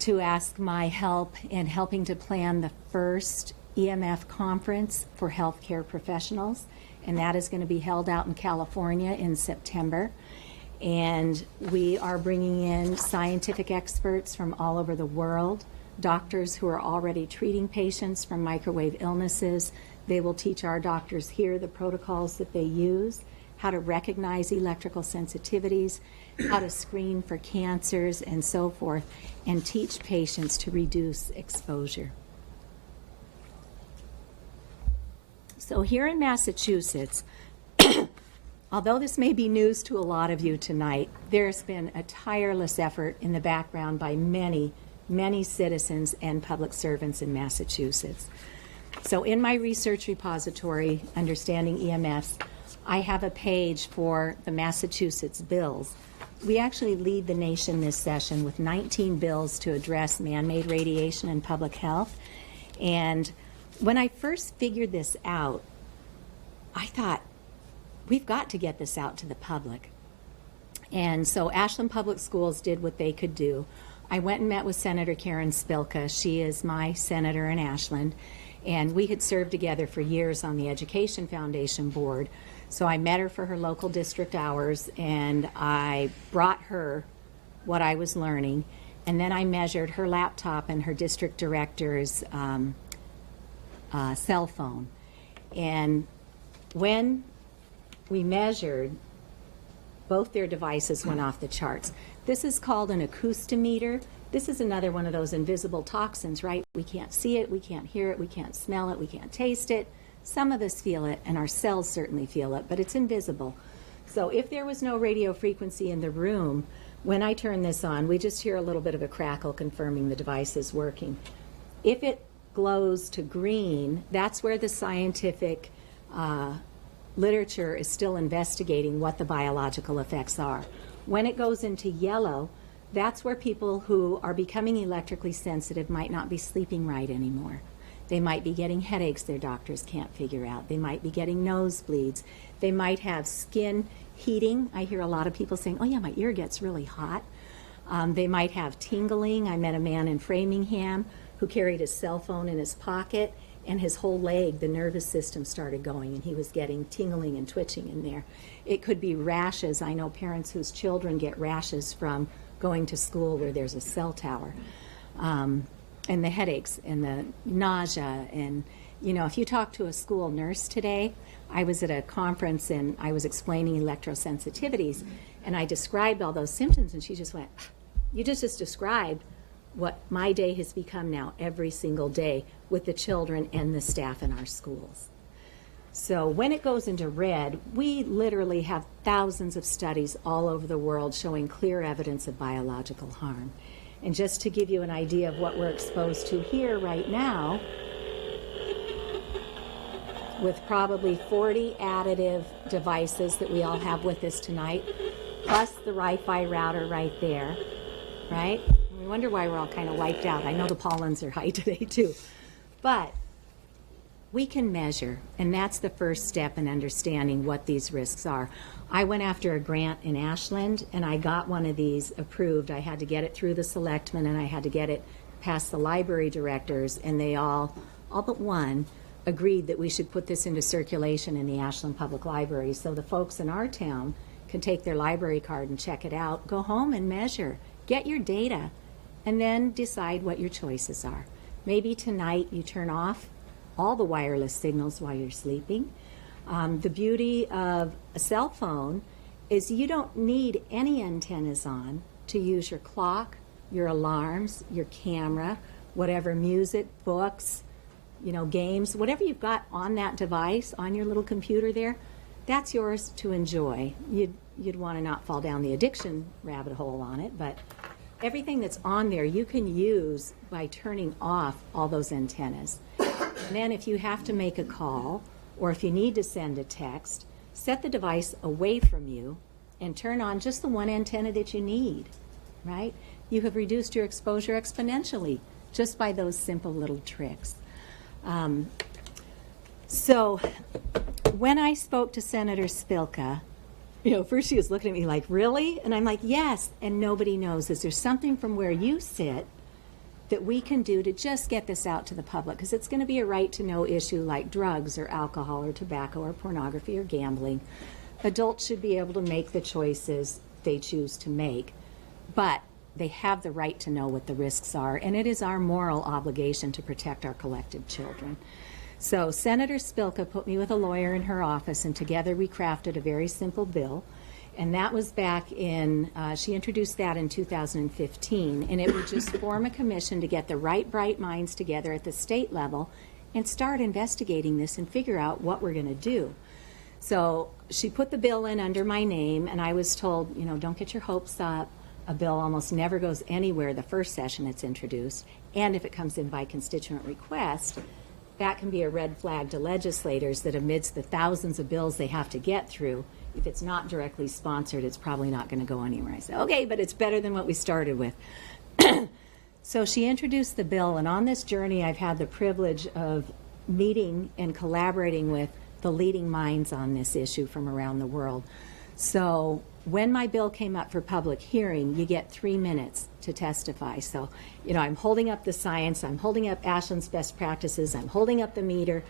to ask my help in helping to plan the first EMF conference for healthcare professionals, and that is going to be held out in California in September. And we are bringing in scientific experts from all over the world, doctors who are already treating patients from microwave illnesses. They will teach our doctors here the protocols that they use, how to recognize electrical sensitivities, how to screen for cancers, and so forth, and teach patients to reduce exposure. So here in Massachusetts, Although this may be news to a lot of you tonight, there's been a tireless effort in the background by many, many citizens and public servants in Massachusetts. So in my research repository, Understanding EMFs, I have a page for the Massachusetts bills. We actually lead the nation this session with 19 bills to address man-made radiation and public health. And when I first figured this out, I thought, we've got to get this out to the public. And so Ashland Public Schools did what they could do. I went and met with Senator Karen Spilka. She is my senator in Ashland, and we had served together for years on the Education Foundation board. So I met her for her local district hours, and I brought her what I was learning, and then I measured her laptop and her district director's cell phone. And when we measured, both their devices went off the charts. This is called an acoustimeter. This is another one of those invisible toxins, right? We can't see it, we can't hear it, we can't smell it, we can't taste it. Some of us feel it, and our cells certainly feel it, but it's invisible. So if there was no radio frequency in the room, when I turn this on, we just hear a little bit of a crackle confirming the device is working. If it glows to green, that's where the scientific literature is still investigating what the biological effects are. When it goes into yellow, that's where people who are becoming electrically sensitive might not be sleeping right anymore. They might be getting headaches their doctors can't figure out. They might be getting nosebleeds. They might have skin heating. I hear a lot of people saying, oh yeah, my ear gets really hot. They might have tingling. I met a man in Framingham who carried his cell phone in his pocket, and his whole leg, the nervous system started going, and he was getting tingling and twitching in there. It could be rashes. I know parents whose children get rashes from going to school where there's a cell tower. And the headaches and the nausea. And, you know, if you talk to a school nurse today, I was at a conference and I was explaining electrosensitivities, and I described all those symptoms, and she just went, you just described what my day has become now every single day with the children and the staff in our schools. So when it goes into red, we literally have thousands of studies all over the world showing clear evidence of biological harm. And just to give you an idea of what we're exposed to here right now, with probably 40 additive devices that we all have with us tonight, plus the Wi-Fi router right there, right? We wonder why we're all kind of wiped out. I know the pollens are high today too. But we can measure, and that's the first step in understanding what these risks are. I went after a grant in Ashland, and I got one of these approved. I had to get it through the selectmen, and I had to get it past the library directors, and they all but one, agreed that we should put this into circulation in the Ashland Public Library so the folks in our town can take their library card and check it out, go home and measure, get your data, and then decide what your choices are. Maybe tonight you turn off all the wireless signals while you're sleeping. The beauty of a cell phone is you don't need any antennas on to use your clock, your alarms, your camera, whatever music, books, you know, games, whatever you've got on that device, on your little computer there, that's yours to enjoy. You'd want to not fall down the addiction rabbit hole on it, but everything that's on there you can use by turning off all those antennas. And then if you have to make a call or if you need to send a text, set the device away from you and turn on just the one antenna that you need, right? You have reduced your exposure exponentially just by those simple little tricks. So when I spoke to Senator Spilka, you know, first she was looking at me like, really? And I'm like, yes. And nobody knows. Is there something from where you sit that we can do to just get this out to the public? Because it's going to be a right-to-know issue like drugs or alcohol or tobacco or pornography or gambling. Adults should be able to make the choices they choose to make, but they have the right to know what the risks are, and it is our moral obligation to protect our collective children. So Senator Spilka put me with a lawyer in her office, and together we crafted a very simple bill. And that was back in, she introduced that in 2015, and it would just form a commission to get the right bright minds together at the state level and start investigating this and figure out what we're going to do. So she put the bill in under my name, and I was told, don't get your hopes up. A bill almost never goes anywhere the first session it's introduced, and if it comes in by constituent request, that can be a red flag to legislators that amidst the thousands of bills they have to get through, if it's not directly sponsored, it's probably not going to go anywhere. I said, okay, but it's better than what we started with. So she introduced the bill, and on this journey, I've had the privilege of meeting and collaborating with the leading minds on this issue from around the world. So when my bill came up for public hearing, you get 3 minutes to testify. So, I'm holding up the science, I'm holding up Ashland's best practices, I'm holding up the meter,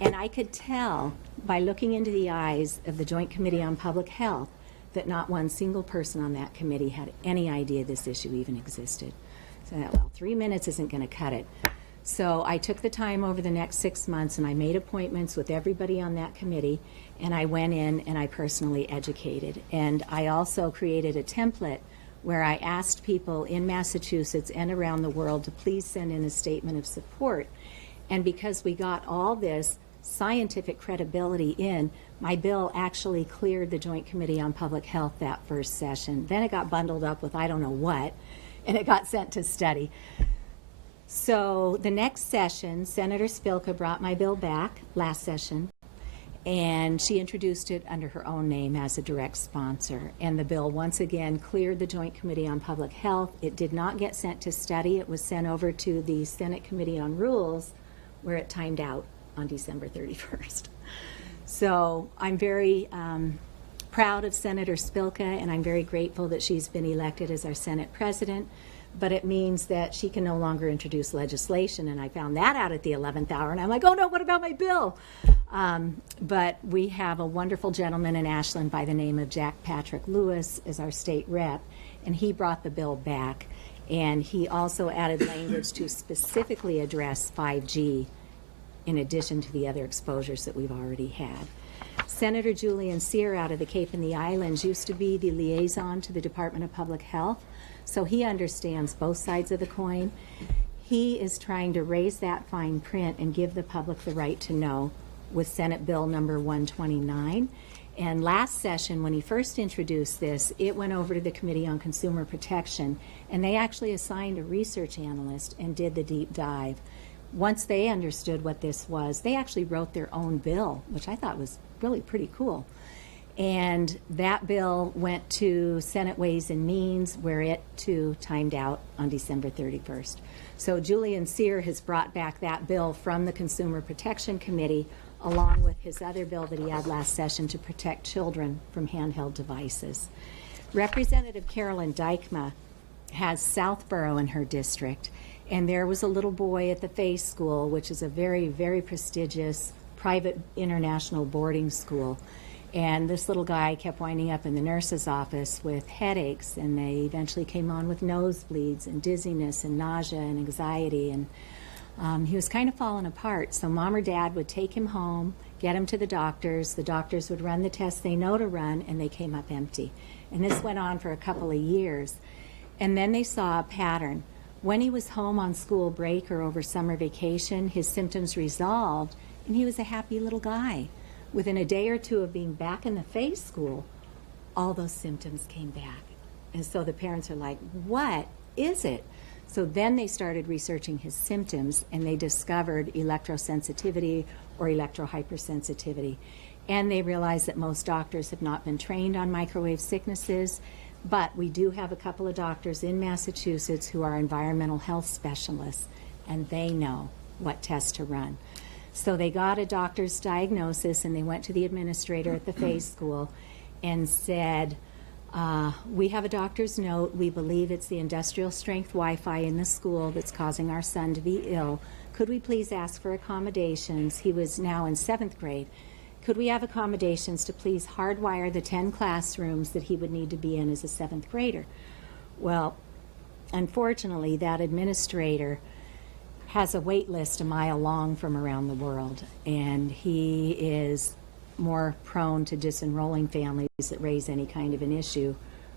and I could tell by looking into the eyes of the Joint Committee on Public Health that not one single person on that committee had any idea this issue even existed. So, well, 3 minutes isn't going to cut it. So I took the time over the next 6 months and I made appointments with everybody on that committee, and I went in and I personally educated. And I also created a template where I asked people in Massachusetts and around the world to please send in a statement of support. And because we got all this scientific credibility in, my bill actually cleared the Joint Committee on Public Health that first session. Then it got bundled up with I don't know what, and it got sent to study. So the next session, Senator Spilka brought my bill back last session, and she introduced it under her own name as a direct sponsor. And the bill once again cleared the Joint Committee on Public Health. It did not get sent to study. It was sent over to the Senate Committee on Rules, where it timed out on December 31st. So I'm very proud of Senator Spilka, and I'm very grateful that she's been elected as our Senate President. But it means that she can no longer introduce legislation, and I found that out at the 11th hour, and I'm like, oh no, what about my bill? But we have a wonderful gentleman in Ashland by the name of Jack Patrick Lewis as our state rep, and he brought the bill back, and he also added language to specifically address 5G in addition to the other exposures that we've already had. Senator Julian Cyr out of the Cape and the Islands used to be the liaison to the Department of Public Health, so he understands both sides of the coin. He is trying to raise that fine print and give the public the right to know with Senate Bill number 129. And last session, when he first introduced this, it went over to the Committee on Consumer Protection, and they actually assigned a research analyst and did the deep dive. Once they understood what this was, they actually wrote their own bill, which I thought was really pretty cool. And that bill went to Senate Ways and Means, where it too timed out on December 31st. So Julian Cyr has brought back that bill from the Consumer Protection Committee, along with his other bill that he had last session to protect children from handheld devices. Representative Carolyn Dykema has Southborough in her district, and there was a little boy at the Faith School, which is a very, very prestigious private international boarding school. And this little guy kept winding up in the nurse's office with headaches, and they eventually came on with nosebleeds and dizziness and nausea and anxiety, and he was kind of falling apart. So mom or dad would take him home, get him to the doctors would run the tests they know to run, and they came up empty. And this went on for a couple of years. And then they saw a pattern. When he was home on school break or over summer vacation, his symptoms resolved, and he was a happy little guy. Within a day or two of being back in the Faith School, all those symptoms came back. And so the parents are like, what is it? So then they started researching his symptoms, and they discovered electrosensitivity or electrohypersensitivity. And they realized that most doctors have not been trained on microwave sicknesses, but we do have a couple of doctors in Massachusetts who are environmental health specialists, and they know what tests to run. So they got a doctor's diagnosis, and they went to the administrator at the Faith School and said, we have a doctor's note. We believe it's the industrial strength Wi-Fi in the school that's causing our son to be ill. Could we please ask for accommodations? He was now in 7th grade. Could we have accommodations to please hardwire the 10 classrooms that he would need to be in as a 7th grader? Well, unfortunately, that administrator has a wait list a mile long from around the world, and he is more prone to disenrolling families that raise any kind of an issue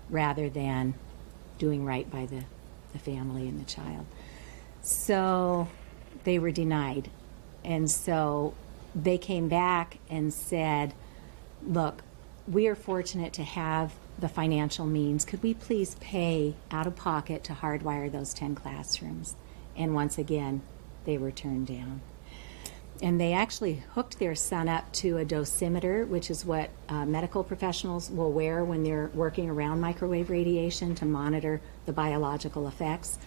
rather than doing right by the family and the child. So they were denied. And so they came back and said, look, we are fortunate to have the financial means. Could we please pay out of pocket to hardwire those 10 classrooms? And once again, they were turned down. And they actually hooked their son up to a dosimeter, which is what medical professionals will wear when they're working around microwave radiation to monitor the biological effects.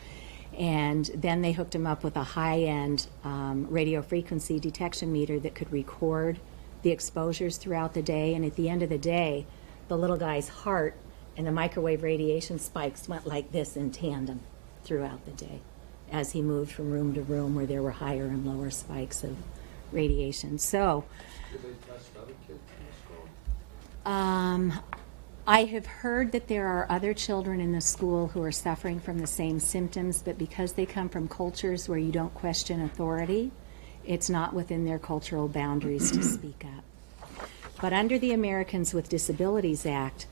And then they hooked him up with a high-end radio frequency detection meter that could record the exposures throughout the day. And at the end of the day, the little guy's heart and the microwave radiation spikes went like this in tandem throughout the day as he moved from room to room where there were higher and lower spikes of radiation. So Do they test other kids in the school? I have heard that there are other children in the school who are suffering from the same symptoms, but because they come from cultures where you don't question authority, it's not within their cultural boundaries to speak up. But under the Americans with Disabilities Act,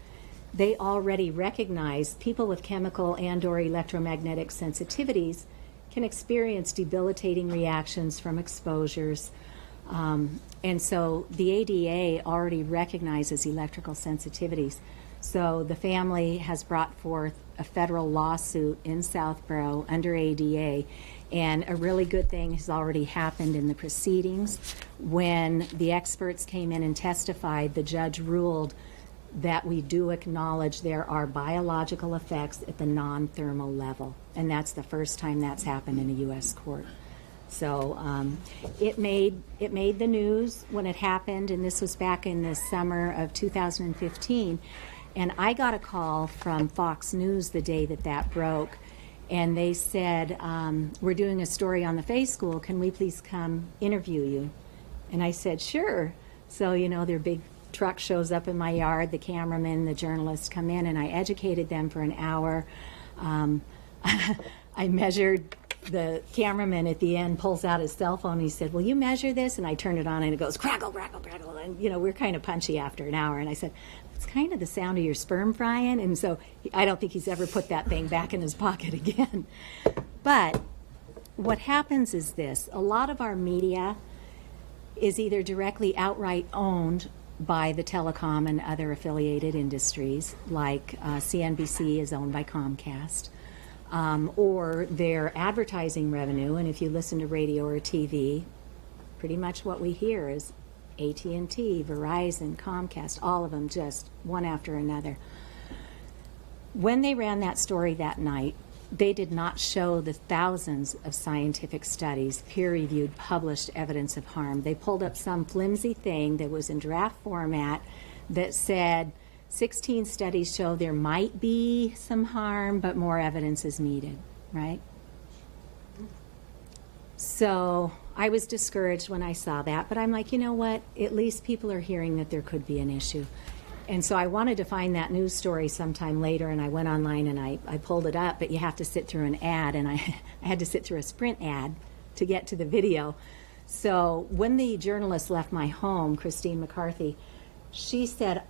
they already recognize people with chemical and/or electromagnetic sensitivities can experience debilitating reactions from exposures. And so the ADA already recognizes electrical sensitivities. So the family has brought forth a federal lawsuit in Southborough under ADA, and a really good thing has already happened in the proceedings. When the experts came in and testified, the judge ruled that we do acknowledge there are biological effects at the non-thermal level, and that's the first time that's happened in a U.S. court. So it made the news when it happened, and this was back in the summer of 2015. And I got a call from Fox News the day that that broke, and they said, we're doing a story on the Fay School. Can we please come interview you? And I said, sure. So, you know, their big truck shows up in my yard, the cameraman, the journalists come in, and I educated them for an hour. I measured. The cameraman at the end pulls out his cell phone. He said, will you measure this? And I turned it on, and it goes crackle, crackle, crackle. And, you know, we're kind of punchy after an hour. And I said, it's kind of the sound of your sperm frying. And so I don't think he's ever put that thing back in his pocket again. But what happens is this. A lot of our media is either directly outright owned by the telecom and other affiliated industries, like CNBC is owned by Comcast. Or their advertising revenue, and if you listen to radio or TV, pretty much what we hear is AT&T, Verizon, Comcast, all of them just one after another. When they ran that story that night, they did not show the thousands of scientific studies, peer-reviewed, published evidence of harm. They pulled up some flimsy thing that was in draft format that said, 16 studies show there might be some harm, but more evidence is needed, right? So I was discouraged when I saw that, but I'm like, you know what? At least people are hearing that there could be an issue. And so I wanted to find that news story sometime later, and I went online and I pulled it up, but you have to sit through an ad, and I had to sit through a Sprint ad to get to the video. So when the journalist left my home, Christine McCarthy, she said,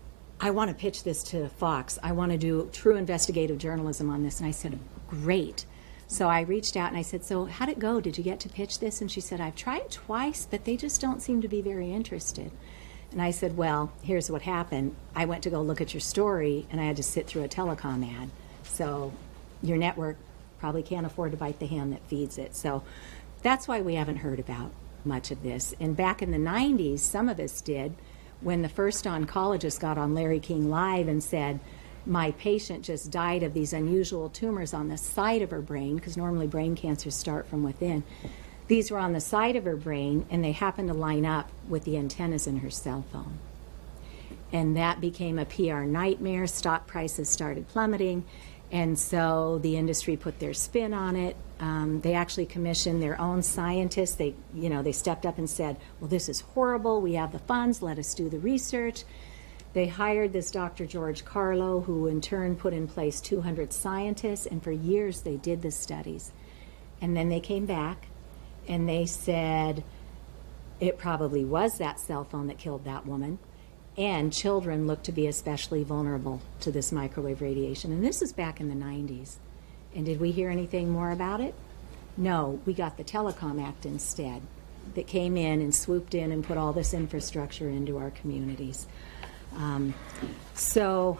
I want to pitch this to Fox. I want to do true investigative journalism on this. And I said, great. So I reached out and I said, so how'd it go? Did you get to pitch this? And she said, I've tried twice, but they just don't seem to be very interested. And I said, well, here's what happened. I went to go look at your story, and I had to sit through a telecom ad. So your network probably can't afford to bite the hand that feeds it. So that's why we haven't heard about much of this. And back in the 90s, some of us did, when the first oncologist got on Larry King Live and said, my patient just died of these unusual tumors on the side of her brain, because normally brain cancers start from within. These were on the side of her brain, and they happened to line up with the antennas in her cell phone. And that became a PR nightmare. Stock prices started plummeting, and so the industry put their spin on it. They actually commissioned their own scientists. They stepped up and said, well, this is horrible. We have the funds. Let us do the research. They hired this Dr. George Carlo, who in turn put in place 200 scientists, and for years they did the studies. And then they came back, and they said it probably was that cell phone that killed that woman, and children look to be especially vulnerable to this microwave radiation. And this is back in the 90s. And did we hear anything more about it? No, we got the Telecom Act instead that came in and swooped in and put all this infrastructure into our communities. So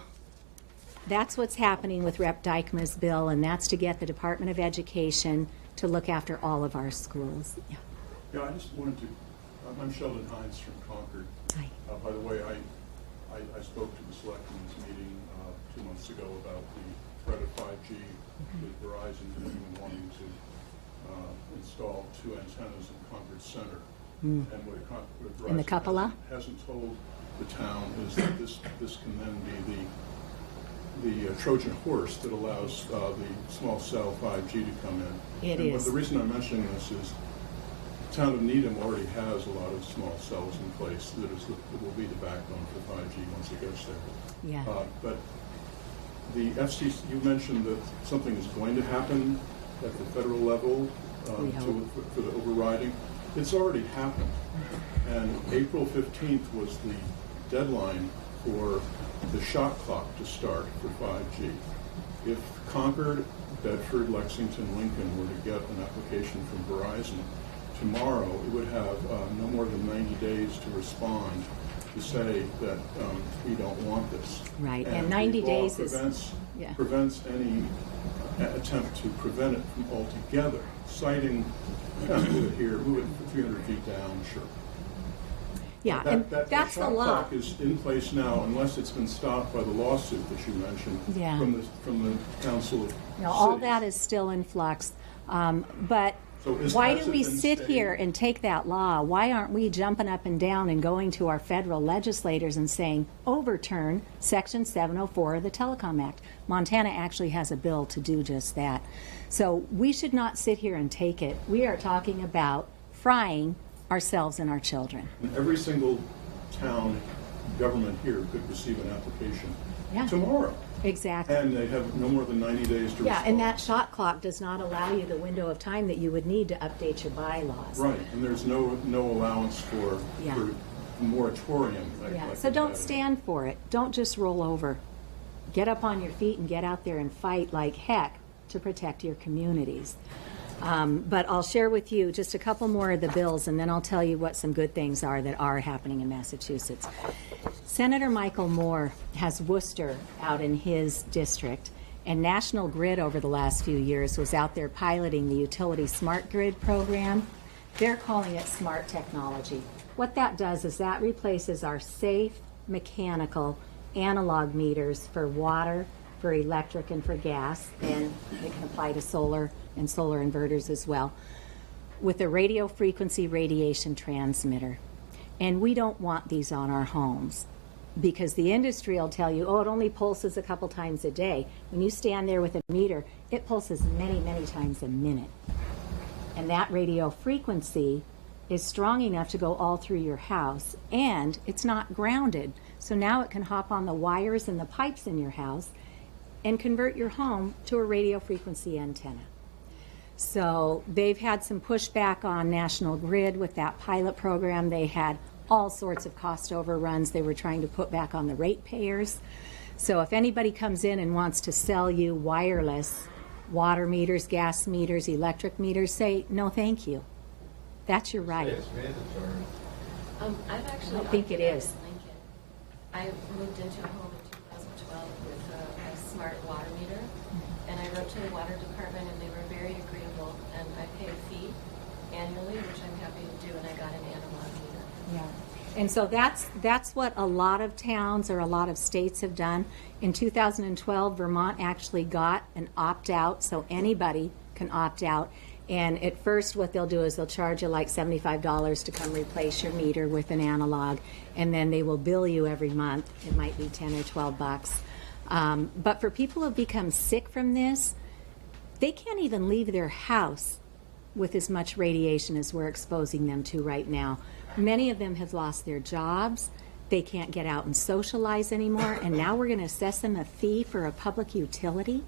that's what's happening with Rep. Dykema's bill, and that's to get the Department of Education to look after all of our schools. Yeah. Yeah, I just wanted to, I'm Sheldon Hines from Concord. Hi. By the way, I spoke to the selectmen's meeting 2 months ago about the threat of 5G with Verizon wanting to install 2 antennas in Concord Center. And what In the Verizon cupola? hasn't told the town is that this can then be the Trojan horse that allows the small cell 5G to come in. It And is. the reason I'm mentioning this is the town of Needham already has a lot of small cells in place that will be the backbone for 5G once it gets there. Yeah. But the FCC, you mentioned that something is going to happen at the federal level We hope. for the overriding. It's already happened. And April 15th was the deadline for the shot clock to start for 5G. If Concord, Bedford, Lexington, Lincoln were to get an application from Verizon tomorrow, it would have no more than 90 days to respond to say that we don't want this. Right, and the 90 law days is- prevents any attempt to prevent it from altogether, citing, move it here, move it 300 feet down, sure. Yeah, and that's the shot law. clock is in place now unless it's been stopped by the lawsuit that you mentioned Yeah. from the Council of No, all Cities. that is still in flux. But So why has do it we been sit stated? here and take that law? Why aren't we jumping up and down and going to our federal legislators and saying, overturn Section 704 of the Telecom Act? Montana actually has a bill to do just that. So we should not sit here and take it. We are talking about frying ourselves and our children. And every single town government here could receive an application Yeah. tomorrow. Exactly. And they have no more than 90 days to respond. Yeah, and that shot clock does not allow you the window of time that you would need to update your bylaws. Right, and there's no allowance for Yeah. moratorium. Yeah, like so we've don't had. stand for it. Don't just roll over. Get up on your feet and get out there and fight like heck to protect your communities. But I'll share with you just a couple more of the bills, and then I'll tell you what some good things are that are happening in Massachusetts. Senator Michael Moore has Worcester out in his district, and National Grid over the last few years was out there piloting the utility smart grid program. They're calling it smart technology. What that does is that replaces our safe mechanical analog meters for water, for electric, and for gas, and it can apply to solar and solar inverters as well, with a radio frequency radiation transmitter. And we don't want these on our homes because the industry will tell you, oh, it only pulses a couple times a day. When you stand there with a meter, it pulses many, many times a minute. And that radio frequency is strong enough to go all through your house, and it's not grounded. So now it can hop on the wires and the pipes in your house and convert your home to a radio frequency antenna. So they've had some pushback on National Grid with that pilot program. They had all sorts of cost overruns they were trying to put back on the ratepayers. So if anybody comes in and wants to sell you wireless water meters, gas meters, electric meters, say, no, thank you. That's your right. It's mandatory. I've actually. I don't think it opted out is. in Lincoln. I moved into a home in 2012 with a smart water meter, and I wrote to the water department, and they were very agreeable, and I pay a fee annually, which I'm happy to do, and I got an analog meter. Yeah. And so that's what a lot of towns or a lot of states have done. In 2012, Vermont actually got an opt-out, so anybody can opt out. And at first, what they'll do is they'll charge you like $75 to come replace your meter with an analog, and then they will bill you every month. It might be 10 or 12 bucks. But for people who have become sick from this, they can't even leave their house with as much radiation as we're exposing them to right now. Many of them have lost their jobs. They can't get out and socialize anymore, and now we're going to assess them a fee for a public utility.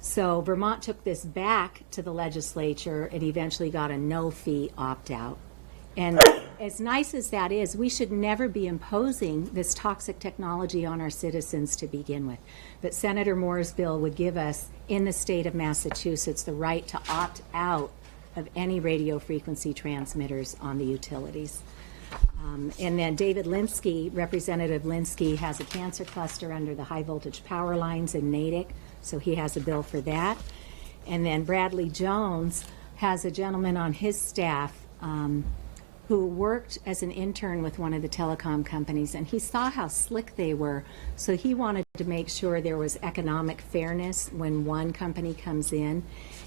So Vermont took this back to the legislature and eventually got a no-fee opt-out. And as nice as that is, we should never be imposing this toxic technology on our citizens to begin with. But Senator Moore's bill would give us, in the state of Massachusetts, the right to opt out of any radio frequency transmitters on the utilities. And then David Linsky, Representative Linsky, has a cancer cluster under the high voltage power lines in Natick, so he has a bill for that. And then Bradley Jones has a gentleman on his staff who worked as an intern with one of the telecom companies, and he saw how slick they were, so he wanted to make sure there was economic fairness when one company comes in.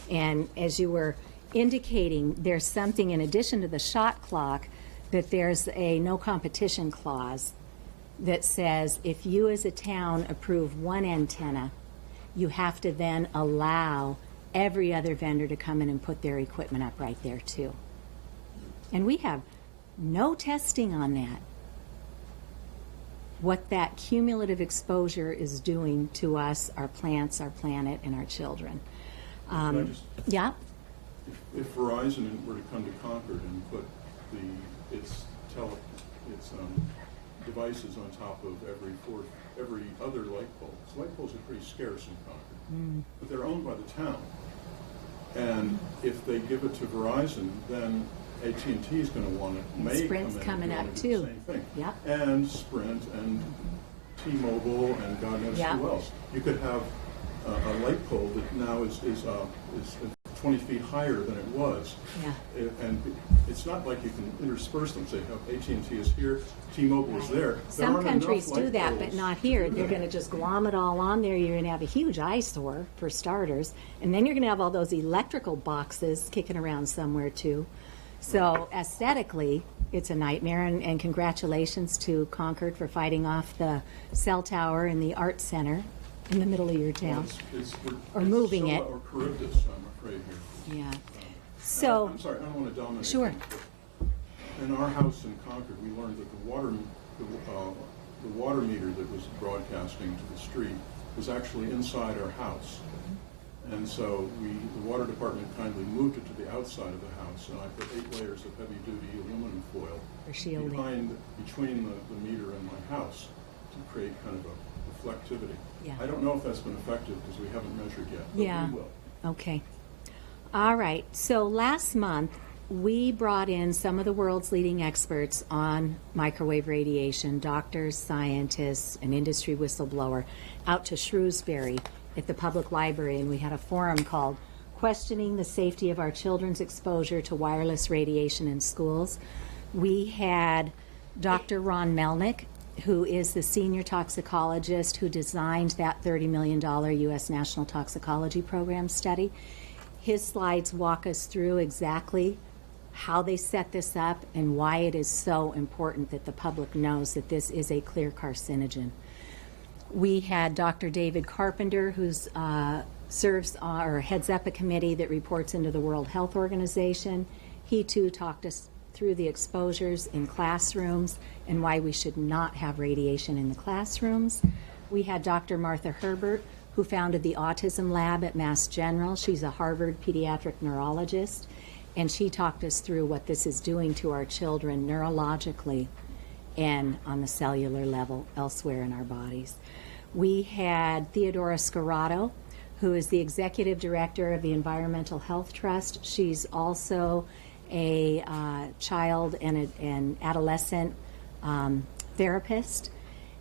And as you were indicating, there's something in addition to the shot clock, that there's a no competition clause that says if you as a town approve one antenna, you have to then allow every other vendor to come in and put their equipment up right there too. And we have no testing on that. What that cumulative exposure is doing to us, our plants, our planet, and our children. Can I just- Yeah? If Verizon were to come to Concord and put its devices on top of every other light pole, 'cause light poles are pretty scarce in Concord, but they're owned by the town. And if they give it to Verizon, then AT&T is going to want to make Sprint's coming up the too. same thing. Yep. And Sprint and T-Mobile and God knows Yeah. who else. You could have a light pole that now is 20 feet higher than it was. Yeah. And it's not like you can intersperse them, say, oh, AT&T is here, T-Mobile is there. There Some aren't countries enough do light that, but poles not to here. do They're that. going to just glom it all on there. You're going to have a huge eyesore, for starters. And then you're going to have all those electrical boxes kicking around somewhere, too. So aesthetically, it's a nightmare. And congratulations to Concord for fighting off the cell tower in the Art Center in the middle of your town. Or moving it. Or Charybdis, I'm afraid here. Yeah. So, I'm sorry, I don't want to dominate. Sure. but In our house in Concord, we learned that the water meter that was broadcasting to the street was actually inside our house. And so the water department kindly moved it to the outside of the house, and I put 8 layers of heavy-duty aluminum foil for shielding. between the meter and my house to create kind of a reflectivity. Yeah. I don't know if that's been effective because we haven't measured yet, but Yeah. we will. Okay. All right. So last month, we brought in some of the world's leading experts on microwave radiation, doctors, scientists, an industry whistleblower, out to Shrewsbury at the public library, and we had a forum called Questioning the Safety of Our Children's Exposure to Wireless Radiation in Schools. We had Dr. Ron Melnick, who is the senior toxicologist who designed that $30 million U.S. National Toxicology Program study. His slides walk us through exactly how they set this up and why it is so important that the public knows that this is a clear carcinogen. We had Dr. David Carpenter, who serves or heads up a committee that reports into the World Health Organization. He too talked us through the exposures in classrooms and why we should not have radiation in the classrooms. We had Dr. Martha Herbert, who founded the Autism Lab at Mass General. She's a Harvard pediatric neurologist, and she talked us through what this is doing to our children neurologically and on the cellular level elsewhere in our bodies. We had Theodora Scarato, who is the executive director of the Environmental Health Trust. She's also a child and an adolescent therapist,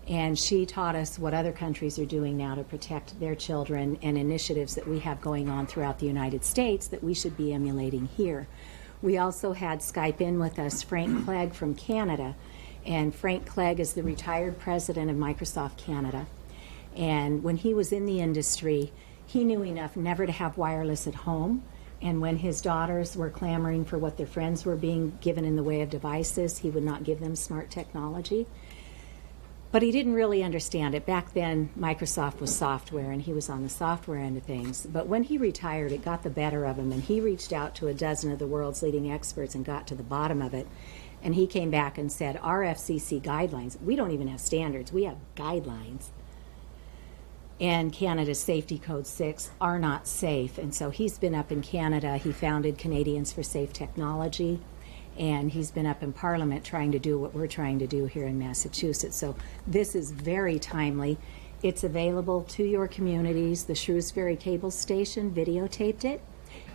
and she taught us what other countries are doing now to protect their children and initiatives that we have going on throughout the United States that we should be emulating here. We also had Skype in with us Frank Clegg from Canada, and Frank Clegg is the retired president of Microsoft Canada. And when he was in the industry, he knew enough never to have wireless at home. And when his daughters were clamoring for what their friends were being given in the way of devices, he would not give them smart technology. But he didn't really understand it. Back then, Microsoft was software, and he was on the software end of things. But when he retired, it got the better of him, and he reached out to a dozen of the world's leading experts and got to the bottom of it. And he came back and said, our FCC guidelines, we don't even have standards, we have guidelines. And Canada's Safety Code 6 are not safe. And so he's been up in Canada. He founded Canadians for Safe Technology. And he's been up in Parliament trying to do what we're trying to do here in Massachusetts. So this is very timely. It's available to your communities. The Shrewsbury Cable Station videotaped it,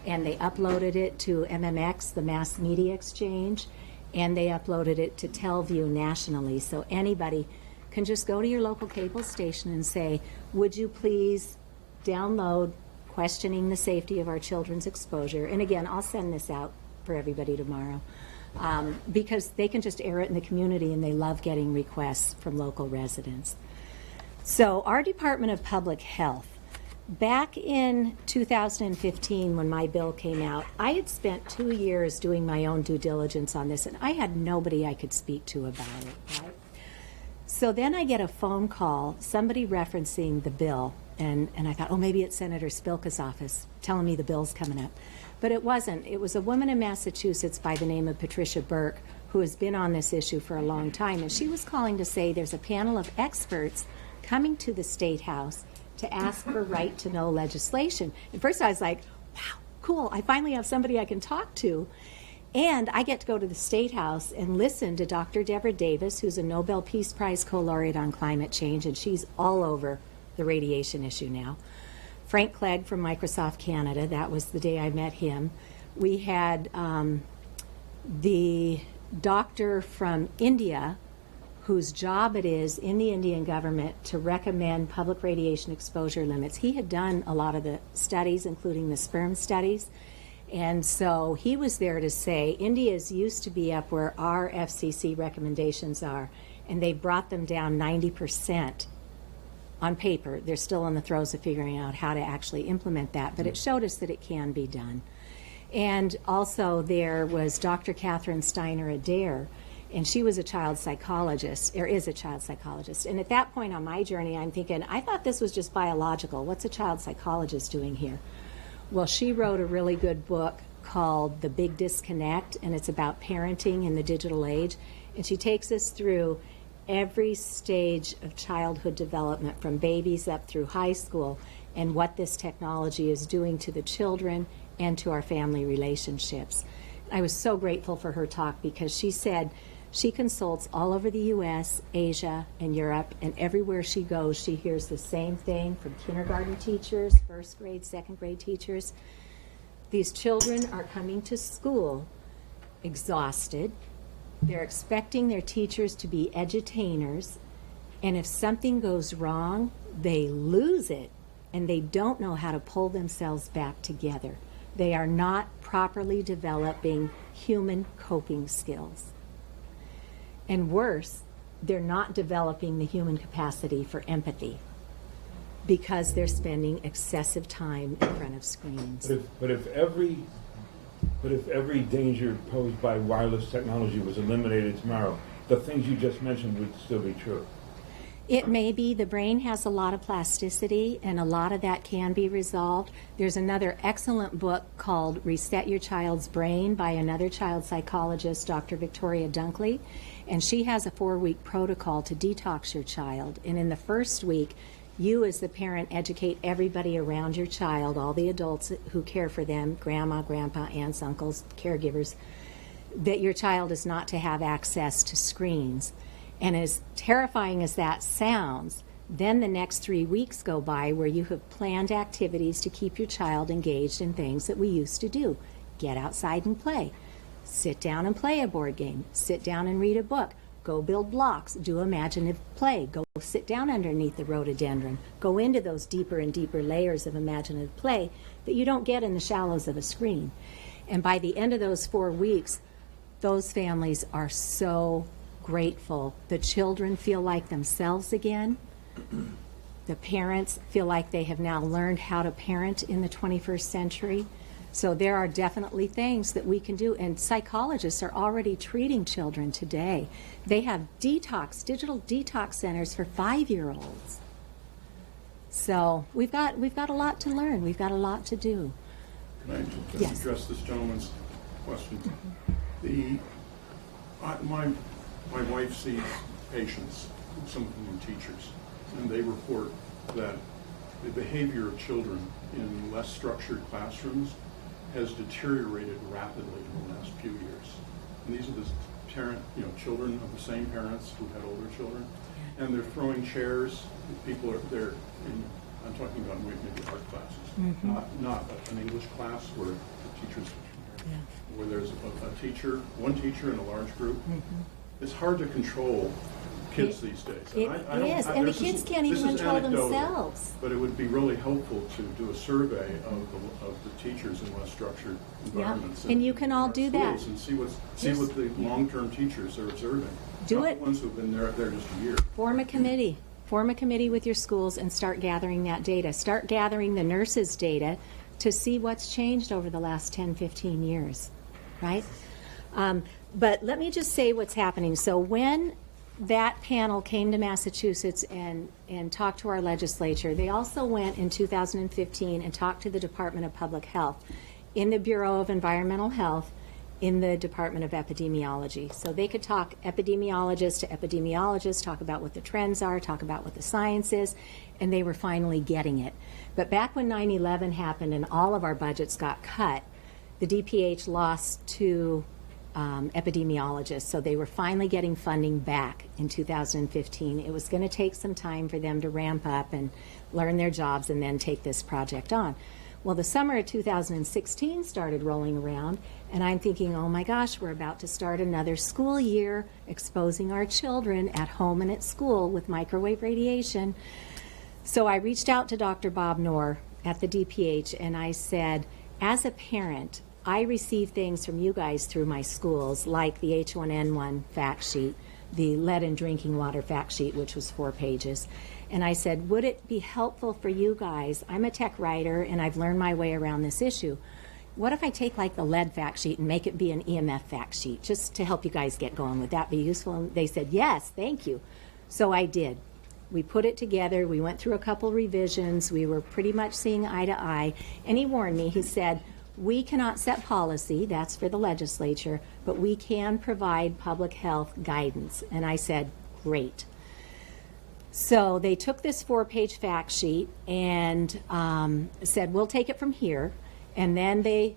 and they uploaded it to MMX, the Mass Media Exchange. and they uploaded it to Telview nationally. So anybody can just go to your local cable station and say, would you please download Questioning the Safety of Our Children's Exposure? And again, I'll send this out for everybody tomorrow, because they can just air it in the community, and they love getting requests from local residents. So our Department of Public Health, back in 2015 when my bill came out, I had spent 2 years doing my own due diligence on this, and I had nobody I could speak to about it, right? So then I get a phone call, somebody referencing the bill, and I thought, oh, maybe it's Senator Spilka's office telling me the bill's coming up. But it wasn't. It was a woman in Massachusetts by the name of Patricia Burke, who has been on this issue for a long time, and she was calling to say there's a panel of experts coming to the State House to ask for right-to-know legislation. At first I was like, wow, cool, I finally have somebody I can talk to. And I get to go to the State House and listen to Dr. Deborah Davis, who's a Nobel Peace Prize co-laureate on climate change, and she's all over the radiation issue now. Frank Clegg from Microsoft Canada, that was the day I met him. We had the doctor from India, whose job it is in the Indian government to recommend public radiation exposure limits. He had done a lot of the studies, including the sperm studies. And so he was there to say, India's used to be up where our FCC recommendations are, and they brought them down 90% on paper. They're still in the throes of figuring out how to actually implement that, but it showed us that it can be done. And also there was Dr. Catherine Steiner Adair, and she was a child psychologist, or is a child psychologist. And at that point on my journey, I'm thinking, I thought this was just biological. What's a child psychologist doing here? Well, she wrote a really good book called The Big Disconnect, and it's about parenting in the digital age. And she takes us through every stage of childhood development, from babies up through high school, and what this technology is doing to the children and to our family relationships. I was so grateful for her talk, because she said she consults all over the U.S., Asia, and Europe, and everywhere she goes, she hears the same thing from kindergarten teachers, first grade, second grade teachers. These children are coming to school exhausted. They're expecting their teachers to be edutainers, and if something goes wrong, they lose it, and they don't know how to pull themselves back together. They are not properly developing human coping skills. And worse, they're not developing the human capacity for empathy, because they're spending excessive time in front of screens. But if every danger posed by wireless technology was eliminated tomorrow, the things you just mentioned would still be true. It may be. The brain has a lot of plasticity, and a lot of that can be resolved. There's another excellent book called Reset Your Child's Brain by another child psychologist, Dr. Victoria Dunkley, and she has a 4-week protocol to detox your child. And in the first week, you as the parent educate everybody around your child, all the adults who care for them, grandma, grandpa, aunts, uncles, caregivers, that your child is not to have access to screens. And as terrifying as that sounds, then the next 3 weeks go by where you have planned activities to keep your child engaged in things that we used to do. Get outside and play. Sit down and play a board game. Sit down and read a book. Go build blocks. Do imaginative play. Go sit down underneath the rhododendron. Go into those deeper and deeper layers of imaginative play that you don't get in the shallows of a screen. And by the end of those 4 weeks, those families are so grateful. The children feel like themselves again. The parents feel like they have now learned how to parent in the 21st century. So there are definitely things that we can do, and psychologists are already treating children today. They have digital detox centers for 5-year-olds. So we've got a lot to learn. We've got a lot to do. Can I just Yes. address this gentleman's question? My wife sees patients, some of them are teachers, and they report that the behavior of children in less structured classrooms has deteriorated rapidly in the last few years. And these are the children of the same parents who had older children, and they're throwing chairs. People are there. I'm talking about maybe art classes, not an English class where the teachers where there's a teacher, one teacher in a large group. It's hard to control kids these days. It I don't- is, and the this is- kids can't this even is control anecdotal, themselves. But it would be really helpful to do a survey of the teachers in less structured environments. And you can all in our do that. schools And see what the long-term teachers are observing. Do Not it. the ones who've been there just a year. Form a committee. Form a committee with your schools and start gathering that data. Start gathering the nurses' data to see what's changed over the last 10, 15 years, right? But let me just say what's happening. So when that panel came to Massachusetts and talked to our legislature, they also went in 2015 and talked to the Department of Public Health in the Bureau of Environmental Health in the Department of Epidemiology. So they could talk epidemiologist to epidemiologist, talk about what the trends are, talk about what the science is, and they were finally getting it. But back when 9/11 happened and all of our budgets got cut, the DPH lost two epidemiologists, so they were finally getting funding back in 2015. It was going to take some time for them to ramp up and learn their jobs and then take this project on. Well, the summer of 2016 started rolling around, and I'm thinking, oh my gosh, we're about to start another school year exposing our children at home and at school with microwave radiation. So I reached out to Dr. Bob Knorr at the DPH, and I said, as a parent, I receive things from you guys through my schools, like the H1N1 fact sheet, the lead in drinking water fact sheet, which was 4 pages. And I said, would it be helpful for you guys? I'm a tech writer, and I've learned my way around this issue. What if I take like the lead fact sheet and make it be an EMF fact sheet, just to help you guys get going? Would that be useful? And they said, yes, thank you. So I did. We put it together. We went through a couple revisions. We were pretty much seeing eye to eye. And he warned me. He said, we cannot set policy. That's for the legislature. But we can provide public health guidance. And I said, great. So they took this 4-page fact sheet and said, we'll take it from here. And then they,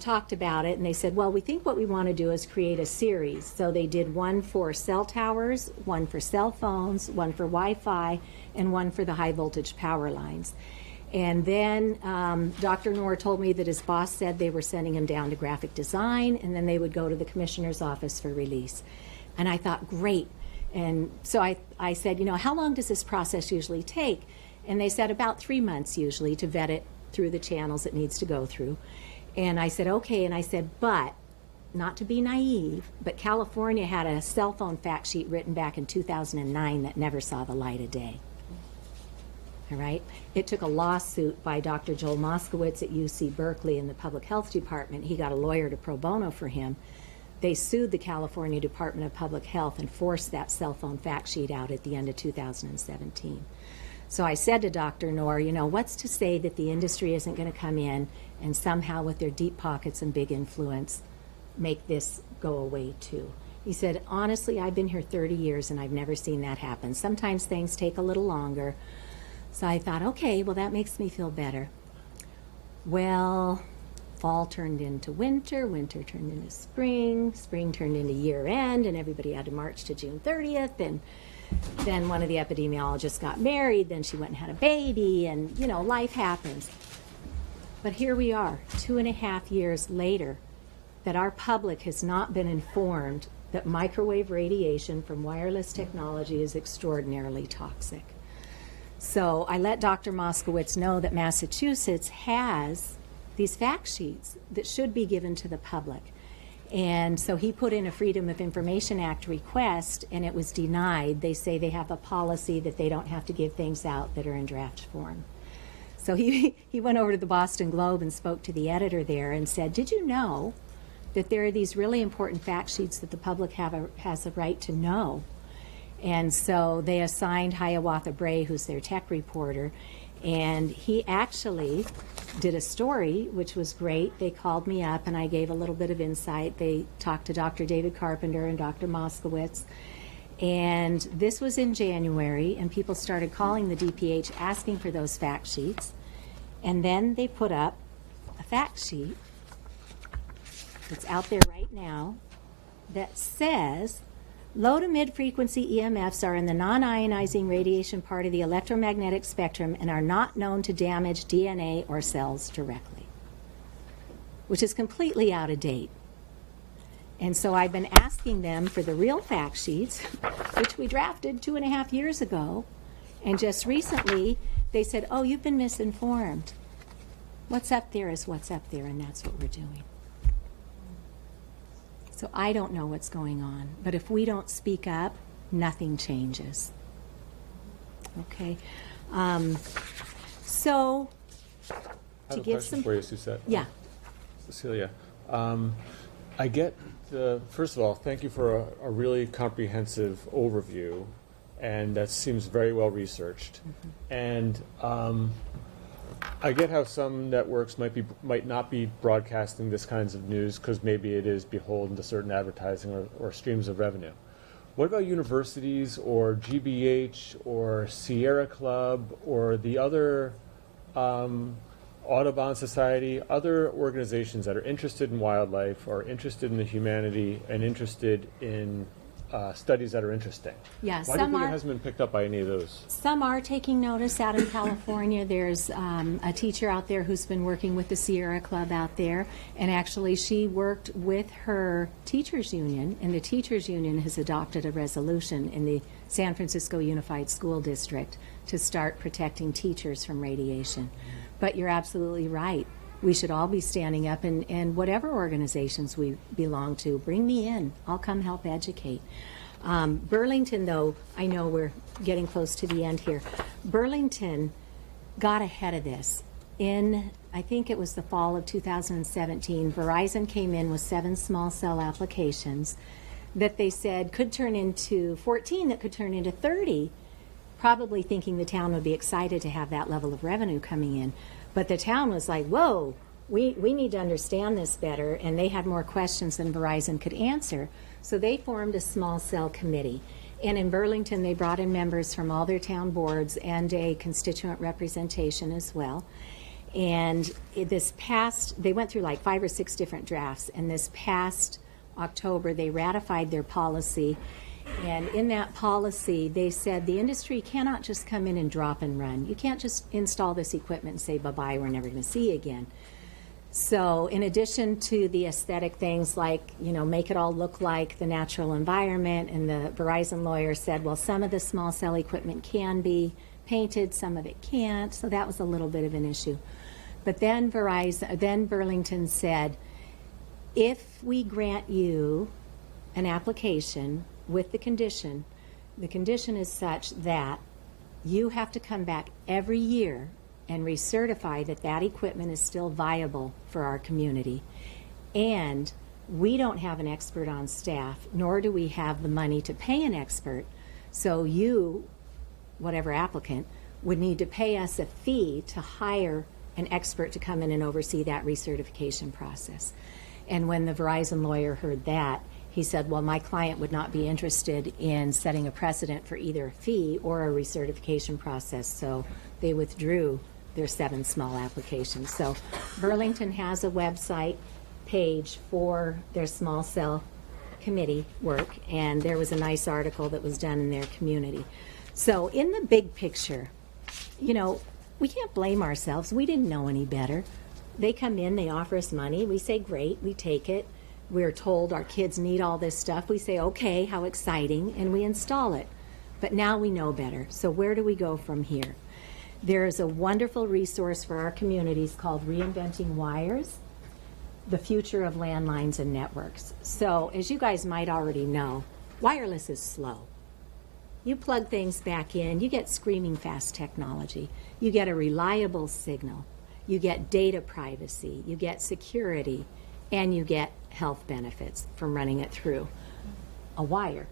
talked about it, and they said, well, we think what we want to do is create a series. So they did one for cell towers, one for cell phones, one for Wi-Fi, and one for the high voltage power lines. And then Dr. Knorr told me that his boss said they were sending him down to graphic design, and then they would go to the commissioner's office for release. And I thought, great. And so I said, how long does this process usually take? And they said about 3 months usually to vet it through the channels it needs to go through. And I said, okay. And I said, but, not to be naive, but California had a cell phone fact sheet written back in 2009 that never saw the light of day. All right? It took a lawsuit by Dr. Joel Moskowitz at UC Berkeley in the Public Health Department. He got a lawyer to pro bono for him. They sued the California Department of Public Health and forced that cell phone fact sheet out at the end of 2017. So I said to Dr. Knorr, what's to say that the industry isn't going to come in and somehow with their deep pockets and big influence make this go away too? He said, honestly, I've been here 30 years and I've never seen that happen. Sometimes things take a little longer. So I thought, okay, well, that makes me feel better. Well, fall turned into winter, winter turned into spring, spring turned into year end, and everybody had to march to June 30th, and then one of the epidemiologists got married, then she went and had a baby, and, life happens. But here we are, 2.5 years later, that our public has not been informed that microwave radiation from wireless technology is extraordinarily toxic. So I let Dr. Moskowitz know that Massachusetts has these fact sheets that should be given to the public. And so he put in a Freedom of Information Act request, and it was denied. They say they have a policy that they don't have to give things out that are in draft form. So he went over to the Boston Globe and spoke to the editor there and said, did you know that there are these really important fact sheets that the public has a right to know? And so they assigned Hiawatha Bray, who's their tech reporter, and he actually did a story, which was great. They called me up, and I gave a little bit of insight. They talked to Dr. David Carpenter and Dr. Moskowitz. And this was in January, and people started calling the DPH asking for those fact sheets. And then they put up a fact sheet that's out there right now that says low to mid-frequency EMFs are in the non-ionizing radiation part of the electromagnetic spectrum and are not known to damage DNA or cells directly. which is completely out of date. And so I've been asking them for the real fact sheets, which we drafted 2.5 years ago. And just recently, they said, oh, you've been misinformed. What's up there is what's up there, and that's what we're doing. So I don't know what's going on. But if we don't speak up, nothing changes. Okay? So, I to have a give question some... for you, Suzette. Yeah. Cecilia. I get first of all, thank you for a really comprehensive overview, and that seems very well researched. And I get how some networks might not be broadcasting this kinds of news because maybe it is beholden to certain advertising or streams of revenue. What about universities or GBH or Sierra Club or the other Audubon Society, other organizations that are interested in wildlife or interested in the humanity and interested in studies that are interesting? Yeah, Why do you some think it are. hasn't been picked up by any of those? Some are taking notice out in California. There's a teacher out there who's been working with the Sierra Club out there, and actually she worked with her teachers union, and the teachers union has adopted a resolution in the San Francisco Unified School District to start protecting teachers from radiation. But you're absolutely right. We should all be standing up, and whatever organizations we belong to, bring me in. I'll come help educate. Burlington, though, I know we're getting close to the end here. Burlington got ahead of this. I think it was the fall of 2017, Verizon came in with 7 small cell applications that they said could turn into 14, that could turn into 30, probably thinking the town would be excited to have that level of revenue coming in. But the town was like, whoa, we need to understand this better, and they had more questions than Verizon could answer. So they formed a small cell committee. And in Burlington, they brought in members from all their town boards and a constituent representation as well. And they went through like 5 or 6 different drafts, and this past October, they ratified their policy. And in that policy, they said the industry cannot just come in and drop and run. You can't just install this equipment and say, bye-bye, we're never going to see you again. So in addition to the aesthetic things like, make it all look like the natural environment, and the Verizon lawyer said, well, some of the small cell equipment can be painted, some of it can't. So that was a little bit of an issue. But then Burlington said, if we grant you an application with the condition is such that you have to come back every year and recertify that that equipment is still viable for our community. And we don't have an expert on staff, nor do we have the money to pay an expert. So you, whatever applicant, would need to pay us a fee to hire an expert to come in and oversee that recertification process. And when the Verizon lawyer heard that, he said, well, my client would not be interested in setting a precedent for either a fee or a recertification process, so they withdrew their 7 small applications. So Burlington has a website page for their small cell committee work, and there was a nice article that was done in their community. So in the big picture, we can't blame ourselves. We didn't know any better. They come in, they offer us money, we say, great, we take it. We're told our kids need all this stuff. We say, okay, how exciting, and we install it. But now we know better. So where do we go from here? There is a wonderful resource for our communities called Reinventing Wires, the future of landlines and networks. So as you guys might already know, wireless is slow. You plug things back in, you get screaming fast technology. You get a reliable signal. You get data privacy. You get security. And you get health benefits from running it through a wire.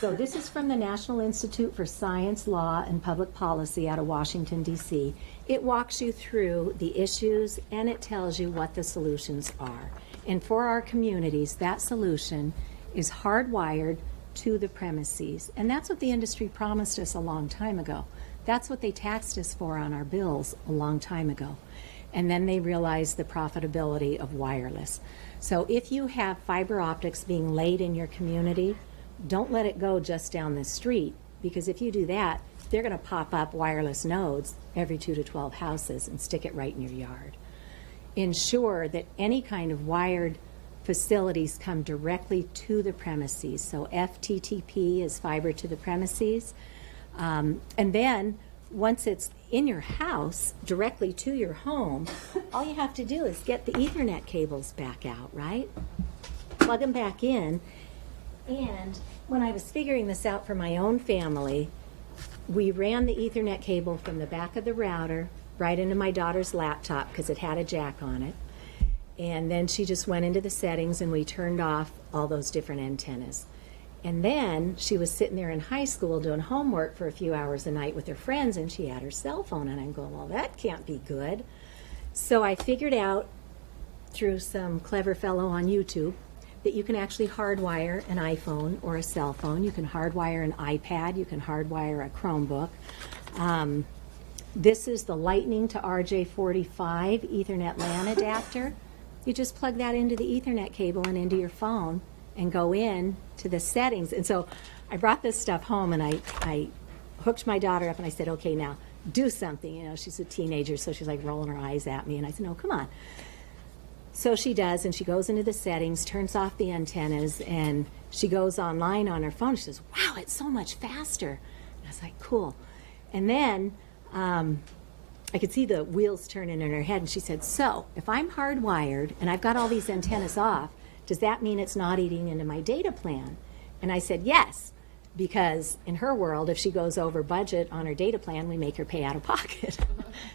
So this is from the National Institute for Science, Law, and Public Policy out of Washington, D.C. It walks you through the issues, and it tells you what the solutions are. And for our communities, that solution is hardwired to the premises. And that's what the industry promised us a long time ago. That's what they taxed us for on our bills a long time ago. And then they realized the profitability of wireless. So if you have fiber optics being laid in your community, don't let it go just down the street, because if you do that, they're going to pop up wireless nodes every 2 to 12 houses and stick it right in your yard. ensure that any kind of wired facilities come directly to the premises. So FTTP is fiber to the premises. And then once it's in your house, directly to your home, all you have to do is get the Ethernet cables back out, right? Plug them back in. And when I was figuring this out for my own family, we ran the Ethernet cable from the back of the router right into my daughter's laptop because it had a jack on it. And then she just went into the settings and we turned off all those different antennas. And then she was sitting there in high school doing homework for a few hours a night with her friends, and she had her cell phone. And I'm going, well, that can't be good. So I figured out through some clever fellow on YouTube that you can actually hardwire an iPhone or a cell phone. You can hardwire an iPad. You can hardwire a Chromebook. This is the Lightning to RJ45 Ethernet LAN adapter. You just plug that into the Ethernet cable and into your phone and go in to the settings. And so I brought this stuff home and I hooked my daughter up and I said, okay, now do something. You know, she's a teenager, so she's like rolling her eyes at me. And I said, no, come on. So she does, and she goes into the settings, turns off the antennas, and she goes online on her phone. She says, wow, it's so much faster. And I was like, cool. And then I could see the wheels turning in her head, and she said, so if I'm hardwired and I've got all these antennas off, does that mean it's not eating into my data plan? And I said, yes, because in her world, if she goes over budget on her data plan, we make her pay out of pocket.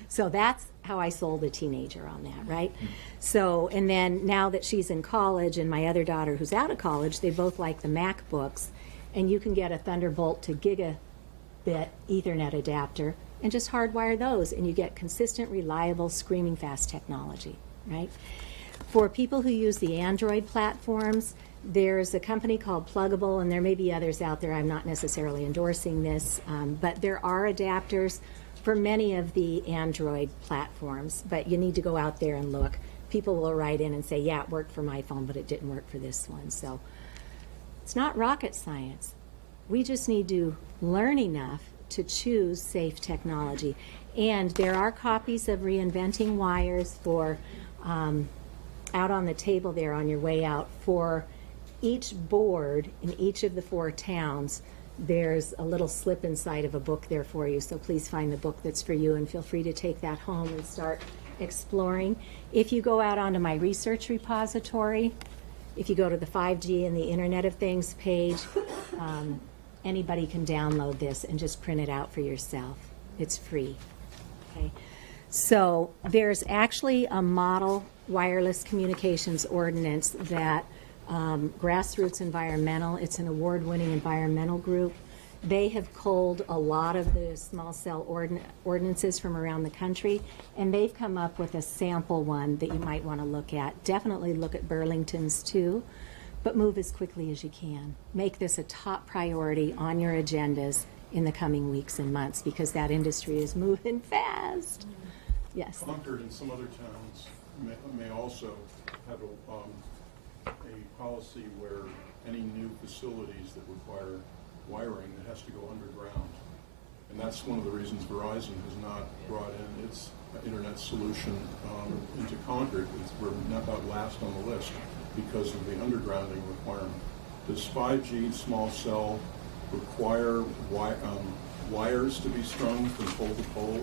So that's how I sold a teenager on that, right? So, and then now that she's in college and my other daughter who's out of college, they both like the MacBooks, and you can get a Thunderbolt to gigabit Ethernet adapter and just hardwire those, and you get consistent, reliable, screaming fast technology, right? For people who use the Android platforms, there's a company called Pluggable, and there may be others out there. I'm not necessarily endorsing this, but there are adapters for many of the Android platforms, but you need to go out there and look. People will write in and say, yeah, it worked for my phone, but it didn't work for this one. So it's not rocket science. We just need to learn enough to choose safe technology. And there are copies of Reinventing wires for out on the table there on your way out. For each board in each of the 4 towns, there's a little slip inside of a book there for you. So please find the book that's for you and feel free to take that home and start exploring. If you go out onto my research repository, if you go to the 5G and the Internet of Things page, anybody can download this and just print it out for yourself. It's free. Okay. So there's actually a model wireless communications ordinance that Grassroots Environmental, it's an award-winning environmental group. They have culled a lot of the small cell ordinances from around the country, and they've come up with a sample one that you might want to look at. Definitely look at Burlington's too, but move as quickly as you can. Make this a top priority on your agendas in the coming weeks and months, because that industry is moving fast. Yes. Concord and some other towns may also have a policy where any new facilities that require wiring, it has to go underground. And that's one of the reasons Verizon has not brought in its internet solution into Concord. We're not last on the list because of the undergrounding requirement. Does 5G small cell require wires to be strung from pole to pole,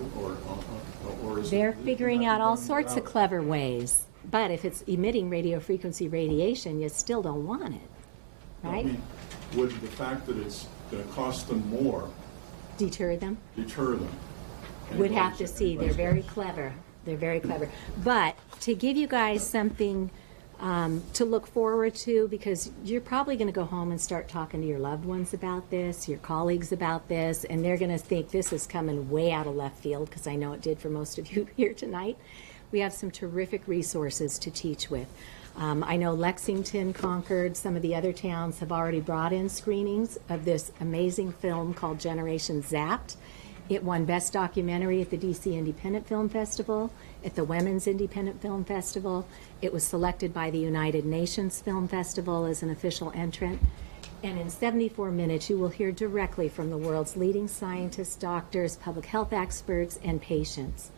or is They're it figuring out all sorts of without it? clever ways. But if it's emitting radio frequency radiation, you still don't want it, I right? mean, would the fact that it's going to cost them more Deter them? deter them? Would have to see. They're very clever. They're very clever. But to give you guys something to look forward to, because you're probably going to go home and start talking to your loved ones about this, your colleagues about this, and they're going to think this is coming way out of left field, because I know it did for most of you here tonight. We have some terrific resources to teach with. I know Lexington, Concord, some of the other towns have already brought in screenings of this amazing film called Generation Zapped. It won Best Documentary at the DC Independent Film Festival, at the Women's Independent Film Festival. It was selected by the United Nations Film Festival as an official entrant. And in 74 minutes, you will hear directly from the world's leading scientists, doctors, public health experts, and patients.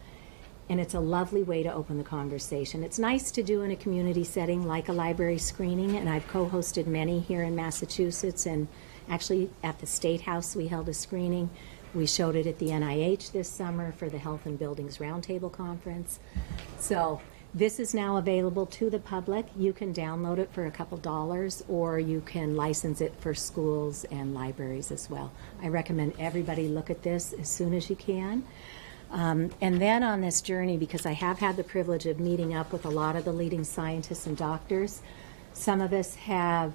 and it's a lovely way to open the conversation. It's nice to do in a community setting like a library screening, and I've co-hosted many here in Massachusetts, and actually at the State House we held a screening. We showed it at the NIH this summer for the Health and Buildings Roundtable Conference. So this is now available to the public. You can download it for a couple dollars, or you can license it for schools and libraries as well. I recommend everybody look at this as soon as you can. And then on this journey, because I have had the privilege of meeting up with a lot of the leading scientists and doctors, some of us have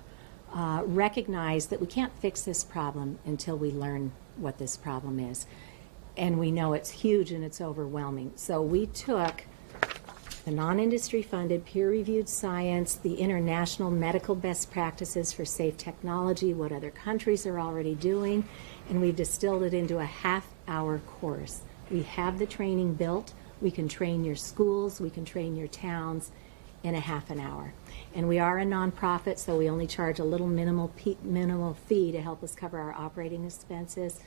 recognized that we can't fix this problem until we learn what this problem is. And we know it's huge and it's overwhelming. So we took the non-industry funded, peer-reviewed science, the international medical best practices for safe technology, what other countries are already doing, and we've distilled it into a half-hour course. We have the training built. We can train your schools, we can train your towns in a half an hour. And we are a nonprofit, so we only charge a little minimal fee to help us cover our operating expenses.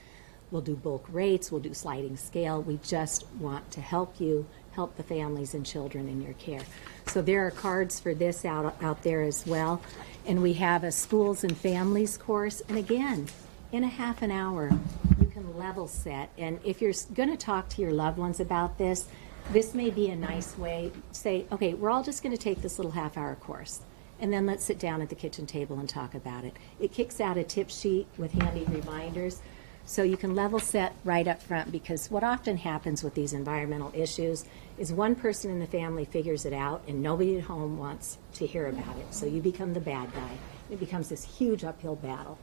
We'll do bulk rates, we'll do sliding scale. We just want to help you help the families and children in your care. So there are cards for this out there as well. And we have a schools and families course. And again, in a half an hour, you can level set. And if you're going to talk to your loved ones about this, this may be a nice way to say, okay, we're all just going to take this little half-hour course, and then let's sit down at the kitchen table and talk about it. It kicks out a tip sheet with handy reminders, so you can level set right up front, because what often happens with these environmental issues is one person in the family figures it out, and nobody at home wants to hear about it. So you become the bad guy. It becomes this huge uphill battle.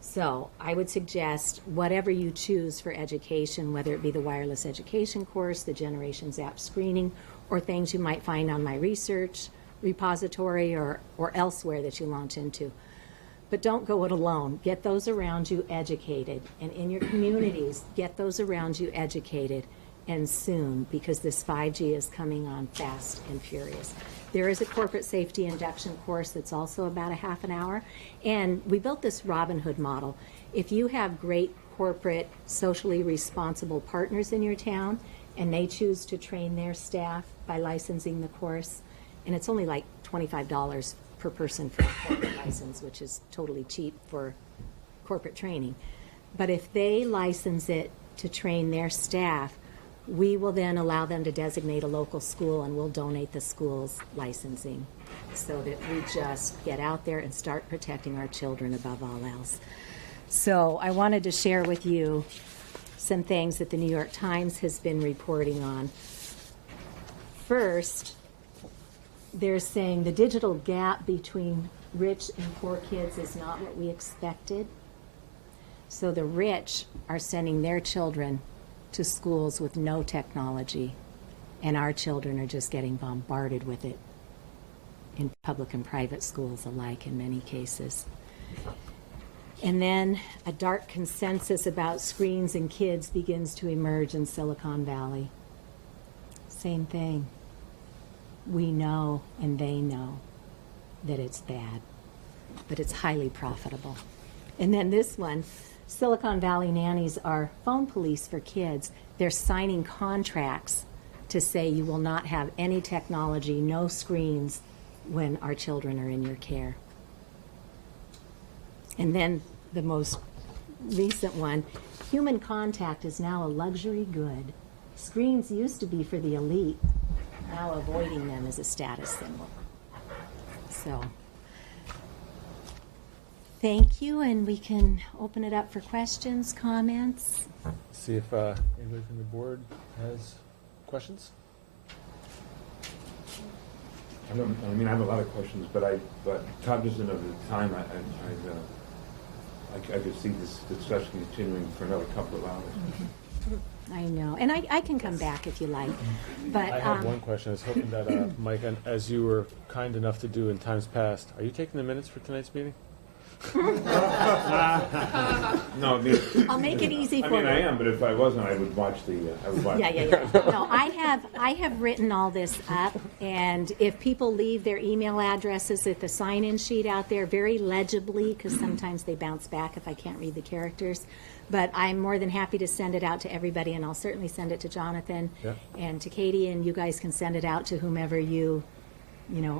So I would suggest whatever you choose for education, whether it be the wireless education course, the Generations app screening, or things you might find on my research repository or elsewhere that you launch into. But don't go it alone. Get those around you educated. And in your communities, get those around you educated, and soon, because this 5G is coming on fast and furious. There is a corporate safety induction course that's also about a half an hour. And we built this Robin Hood model. If you have great corporate, socially responsible partners in your town, and they choose to train their staff by licensing the course, and it's only like $25 per person for a corporate license, which is totally cheap for corporate training. But if they license it to train their staff, we will then allow them to designate a local school, and we'll donate the school's licensing, so that we just get out there and start protecting our children above all else. So I wanted to share with you some things that the New York Times has been reporting on. First, they're saying the digital gap between rich and poor kids is not what we expected. So the rich are sending their children to schools with no technology, and our children are just getting bombarded with it in public and private schools alike in many cases. And then a dark consensus about screens and kids begins to emerge in Silicon Valley. Same thing. We know and they know that it's bad, but it's highly profitable. And then this one, Silicon Valley nannies are phone police for kids. They're signing contracts to say you will not have any technology, no screens, when our children are in your care. And then the most recent one, human contact is now a luxury good. Screens used to be for the elite. Now avoiding them is a status symbol. So, thank you, and we can open it up for questions, comments. See if anybody from the board has questions. I have a lot of questions, but cognizant of the time, I could see this discussion continuing for another couple of hours. I know, and I can come back if you like, but I have one question. I was hoping that, Mike, as you were kind enough to do in times past, are you taking the minutes for tonight's meeting? No, I mean, I'll make it easy for you. I am, but if I wasn't, I would watch the. Yeah. No, I have written all this up, and if people leave their email addresses at the sign-in sheet out there very legibly, because sometimes they bounce back if I can't read the characters, But I'm more than happy to send it out to everybody, and I'll certainly send it to Jonathan Yeah. and to Katie, and you guys can send it out to whomever you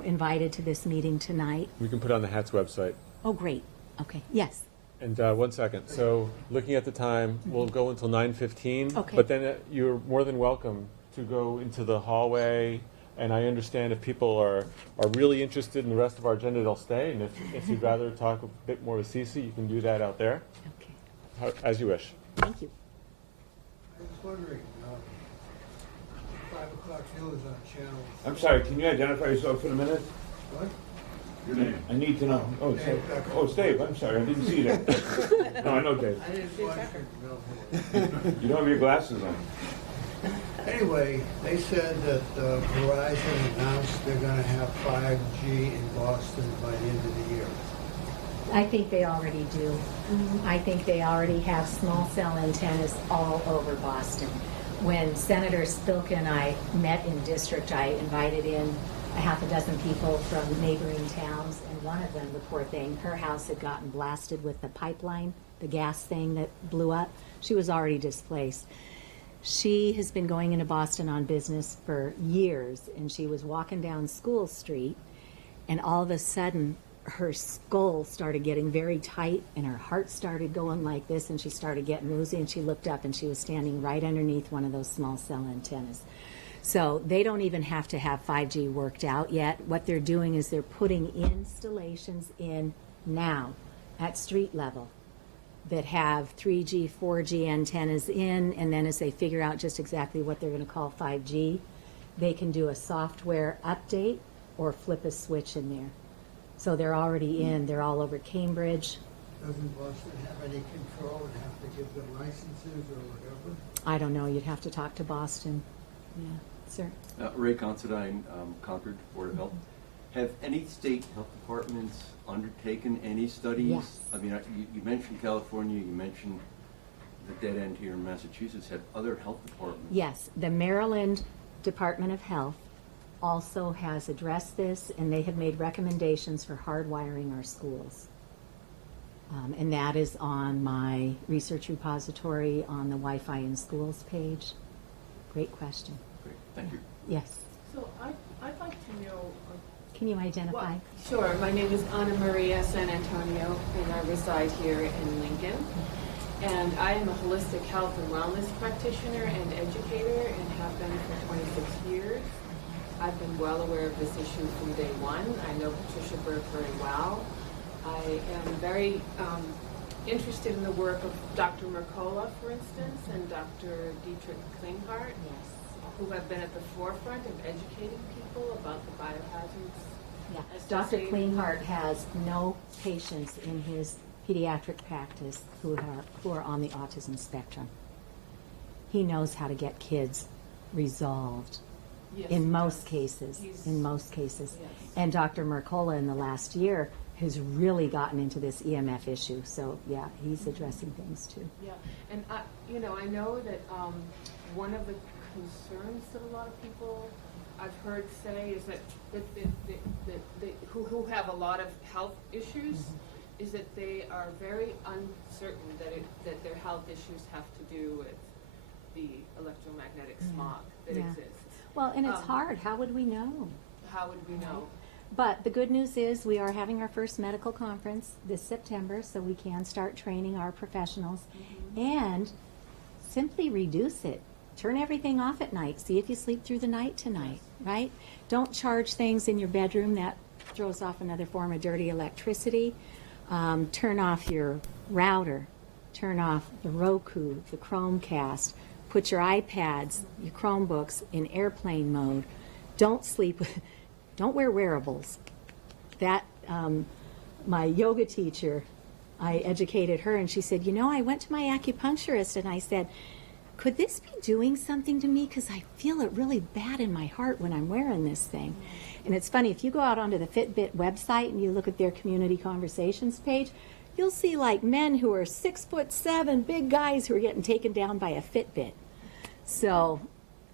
invited to this meeting tonight. We can put it on the HATS website. Oh, great. Okay, yes. And 1 second. So looking at the time, we'll go until 9:15. Okay. But then you're more than welcome to go into the hallway. And I understand if people are really interested in the rest of our agenda, they'll stay. And if you'd rather talk a bit more with Cece, you can do that out there, Okay, as you wish. thank you. I was wondering, 5 o'clock news on channel. I'm sorry, can you identify yourself for a minute? What? Your name? I need to know. Oh, it's Dave. it's Dave, I'm sorry, I didn't see that. No, I know Dave. I didn't watch it, You don't have your glasses on. Anyway, they said that Verizon announced they're gonna have 5G in Boston by the end of the year. I think they already do. I think they already have small cell antennas all over Boston. When Senator Spilka and I met in district, I invited in a half a dozen people from neighboring towns, and one of them, the poor thing, her house had gotten blasted with the pipeline, the gas thing that blew up. She was already displaced. She has been going into Boston on business for years, and she was walking down School Street, and all of a sudden, her skull started getting very tight, and her heart started going like this, and she started getting woozy, and she looked up, and she was standing right underneath one of those small cell antennas. So they don't even have to have 5G worked out yet. What they're doing is they're putting installations in now at street level that have 3G, 4G antennas in, and then as they figure out just exactly what they're going to call 5G, they can do a software update or flip a switch in there. So they're already in. They're all over Cambridge. Doesn't Boston have any control and have to give them licenses or whatever? I don't know. You'd have to talk to Boston. Yeah, sir. Ray Considine, Concord Board of Health. Have any state health departments undertaken any studies? Yes. I mean, you mentioned California, you mentioned the dead end here in Massachusetts. Have other health departments? Yes, the Maryland Department of Health also has addressed this, and they have made recommendations for hardwiring our schools. And that is on my research repository on the Wi-Fi in schools page. Great question. Great, thank you. Yes. So I'd like to know, Can you identify? sure, my name is Ana Maria San Antonio, and I reside here in Lincoln. And I am a holistic health and wellness practitioner and educator, and have been for 26 years. I've been well aware of this issue from day one. I know Patricia Burke very well. I am very interested in the work of Dr. Mercola, for instance, and Dr. Dietrich Klinghardt, Yes. who have been at the forefront of educating people about the biohazards. Yeah. associated- Dr. Klinghardt has no patients in his pediatric practice who are on the autism spectrum. He knows how to get kids resolved. Yes, In he most does. cases, He's- in most cases. Yes. And Dr. Mercola in the last year has really gotten into this EMF issue. So, yeah, he's addressing things too. Yeah, and I know that one of the concerns that a lot of people I've heard say is that who have a lot of health issues is that they are very uncertain that their health issues have to do with the electromagnetic smog that Yeah. exists. Well, and it's Um, hard. How would we know? How would we know? But the good news is we are having our first medical conference this September, so we can start training our professionals and simply reduce it. Turn everything off at night. See if you sleep through the night tonight, right? Don't charge things in your bedroom. That throws off another form of dirty electricity. Turn off your router. Turn off the Roku, the Chromecast. Put your iPads, your Chromebooks in airplane mode. Don't sleep with, don't wear wearables. That, my yoga teacher, I educated her, and she said, I went to my acupuncturist and I said, could this be doing something to me? Because I feel it really bad in my heart when I'm wearing this thing. And it's funny, if you go out onto the Fitbit website and you look at their community conversations page, you'll see like men who are 6'7", big guys who are getting taken down by a Fitbit. So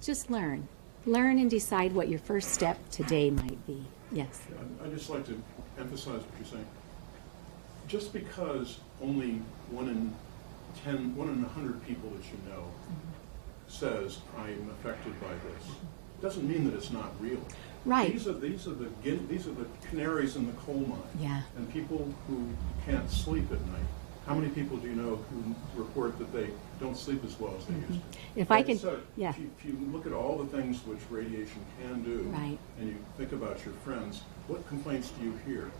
just learn and decide what your first step today might be. Yes. I'd just like to emphasize what you're saying. Just because only 1 in 1 in 100 people that you know says, I'm affected by this, doesn't mean that it's not real. Right. These are the canaries in the coal mine. Yeah. And people who can't sleep at night. How many people do you know who report that they don't sleep as well as they used to? If I And could, so yeah. if you look at all the things which radiation can do, Right. and you think about your friends, what complaints do you hear?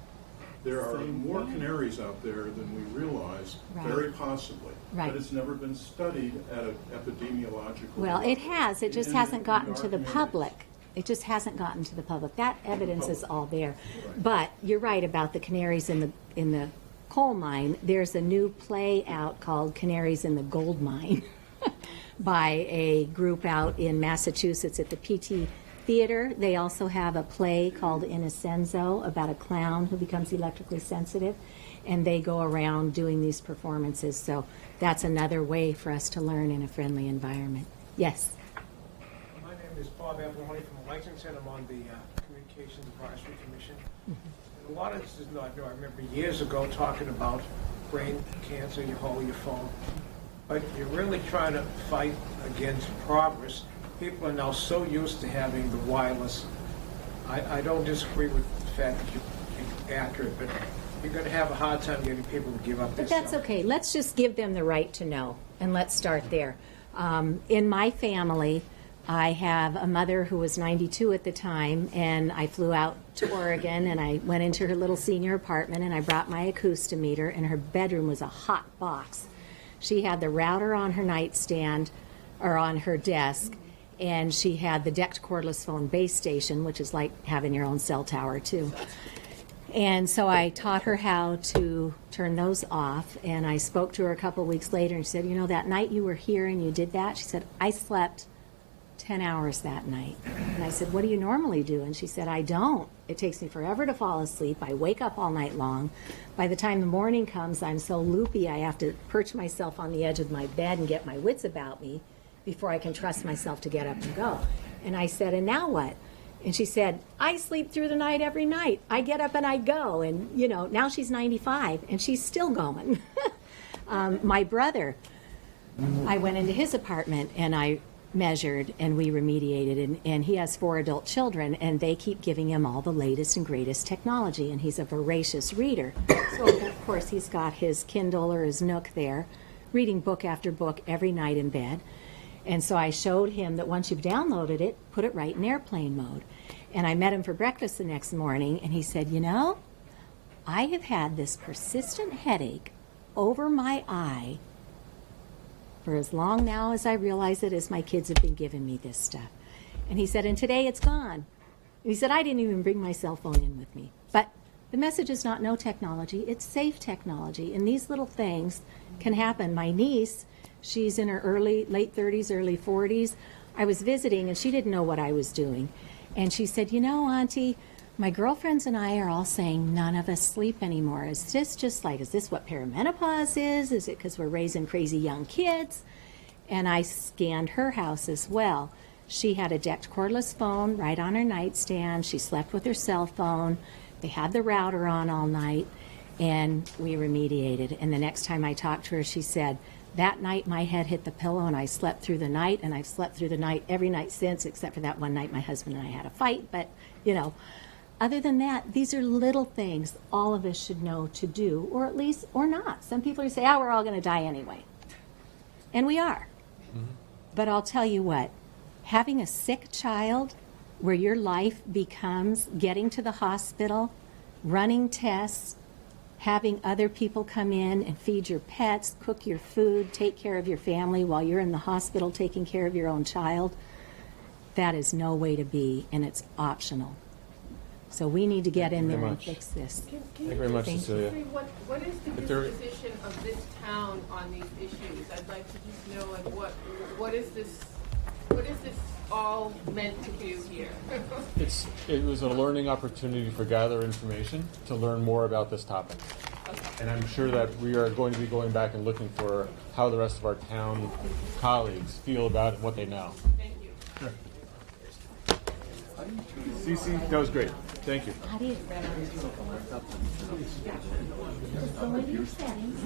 There are more canaries out there than we realize, Right. very possibly. Right. But it's never been studied at an epidemiological Well, level. it has. It just in hasn't gotten our to the communities. public. It just hasn't gotten to the public. That evidence is all there. But you're right about the canaries in the coal mine. There's a new play out called Canaries in the Gold Mine by a group out in Massachusetts at the PT Theater. They also have a play called In Ascenso about a clown who becomes electrically sensitive, and they go around doing these performances. So that's another way for us to learn in a friendly environment. Yes. My name is Bob Avalone from Lexington. I'm on the Communications Advisory Commission. And a lot of this is not new. I remember years ago talking about brain cancer, you hold your phone. But you're really trying to fight against progress. People are now so used to having the wireless. I don't disagree with the fact that you're accurate, but you're going to have a hard time getting people to give up But their that's cell. okay. Let's just give them the right to know, and let's start there. In my family, I have a mother who was 92 at the time, and I flew out to Oregon, and I went into her little senior apartment, and I brought my acoustimeter, and her bedroom was a hot box. She had the router on her nightstand, or on her desk, and she had the decked cordless phone base station, which is like having your own cell tower, too. And so I taught her how to turn those off, and I spoke to her a couple weeks later and she said, you know, that night you were here and you did that? She said, I slept 10 hours that night. And I said, what do you normally do? And she said, I don't. It takes me forever to fall asleep. I wake up all night long. By the time the morning comes, I'm so loopy I have to perch myself on the edge of my bed and get my wits about me before I can trust myself to get up and go. And I said, and now what? And she said, I sleep through the night every night. I get up and I go. And, you know, now she's 95 and she's still going. My brother, I went into his apartment and I measured and we remediated. And he has 4 adult children and they keep giving him all the latest and greatest technology. And he's a voracious reader. So, of course, he's got his Kindle or his Nook there, reading book after book every night in bed. And so I showed him that once you've downloaded it, put it right in airplane mode. And I met him for breakfast the next morning, and he said, you know, I have had this persistent headache over my eye for as long now as I realize it, as my kids have been giving me this stuff. And he said, and today it's gone. And he said, I didn't even bring my cell phone in with me. But the message is not no technology, it's safe technology. And these little things can happen. My niece, she's in her late 30s, early 40s. I was visiting, and she didn't know what I was doing. And she said, you know, Auntie, my girlfriends and I are all saying none of us sleep anymore. Is this what perimenopause is? Is it because we're raising crazy young kids? And I scanned her house as well. She had a decked cordless phone right on her nightstand. She slept with her cell phone. They had the router on all night, and we remediated. And the next time I talked to her, she said, that night my head hit the pillow and I slept through the night, and I've slept through the night every night since, except for that one night my husband and I had a fight. But, you know, other than that, these are little things all of us should know to do, or at least, or not. Some people say, we're all going to die anyway. And we are. Mm-hmm. But I'll tell you what, having a sick child where your life becomes getting to the hospital, running tests, having other people come in and feed your pets, cook your food, take care of your family while you're in the hospital taking care of your own child, that is no way to be, and it's optional. So we need to get in there and fix this. Thank you very much, Cecilia. What is the If there- disposition of this town on these issues? I'd like to just know, like, what is this all meant to do here? It was a learning opportunity for gather information to learn more about this topic. And I'm sure that we are going to be going back and looking for how the rest of our town colleagues feel about it and what they know. Thank you. Cece, that was great. Thank you. How do you? Just go into your settings.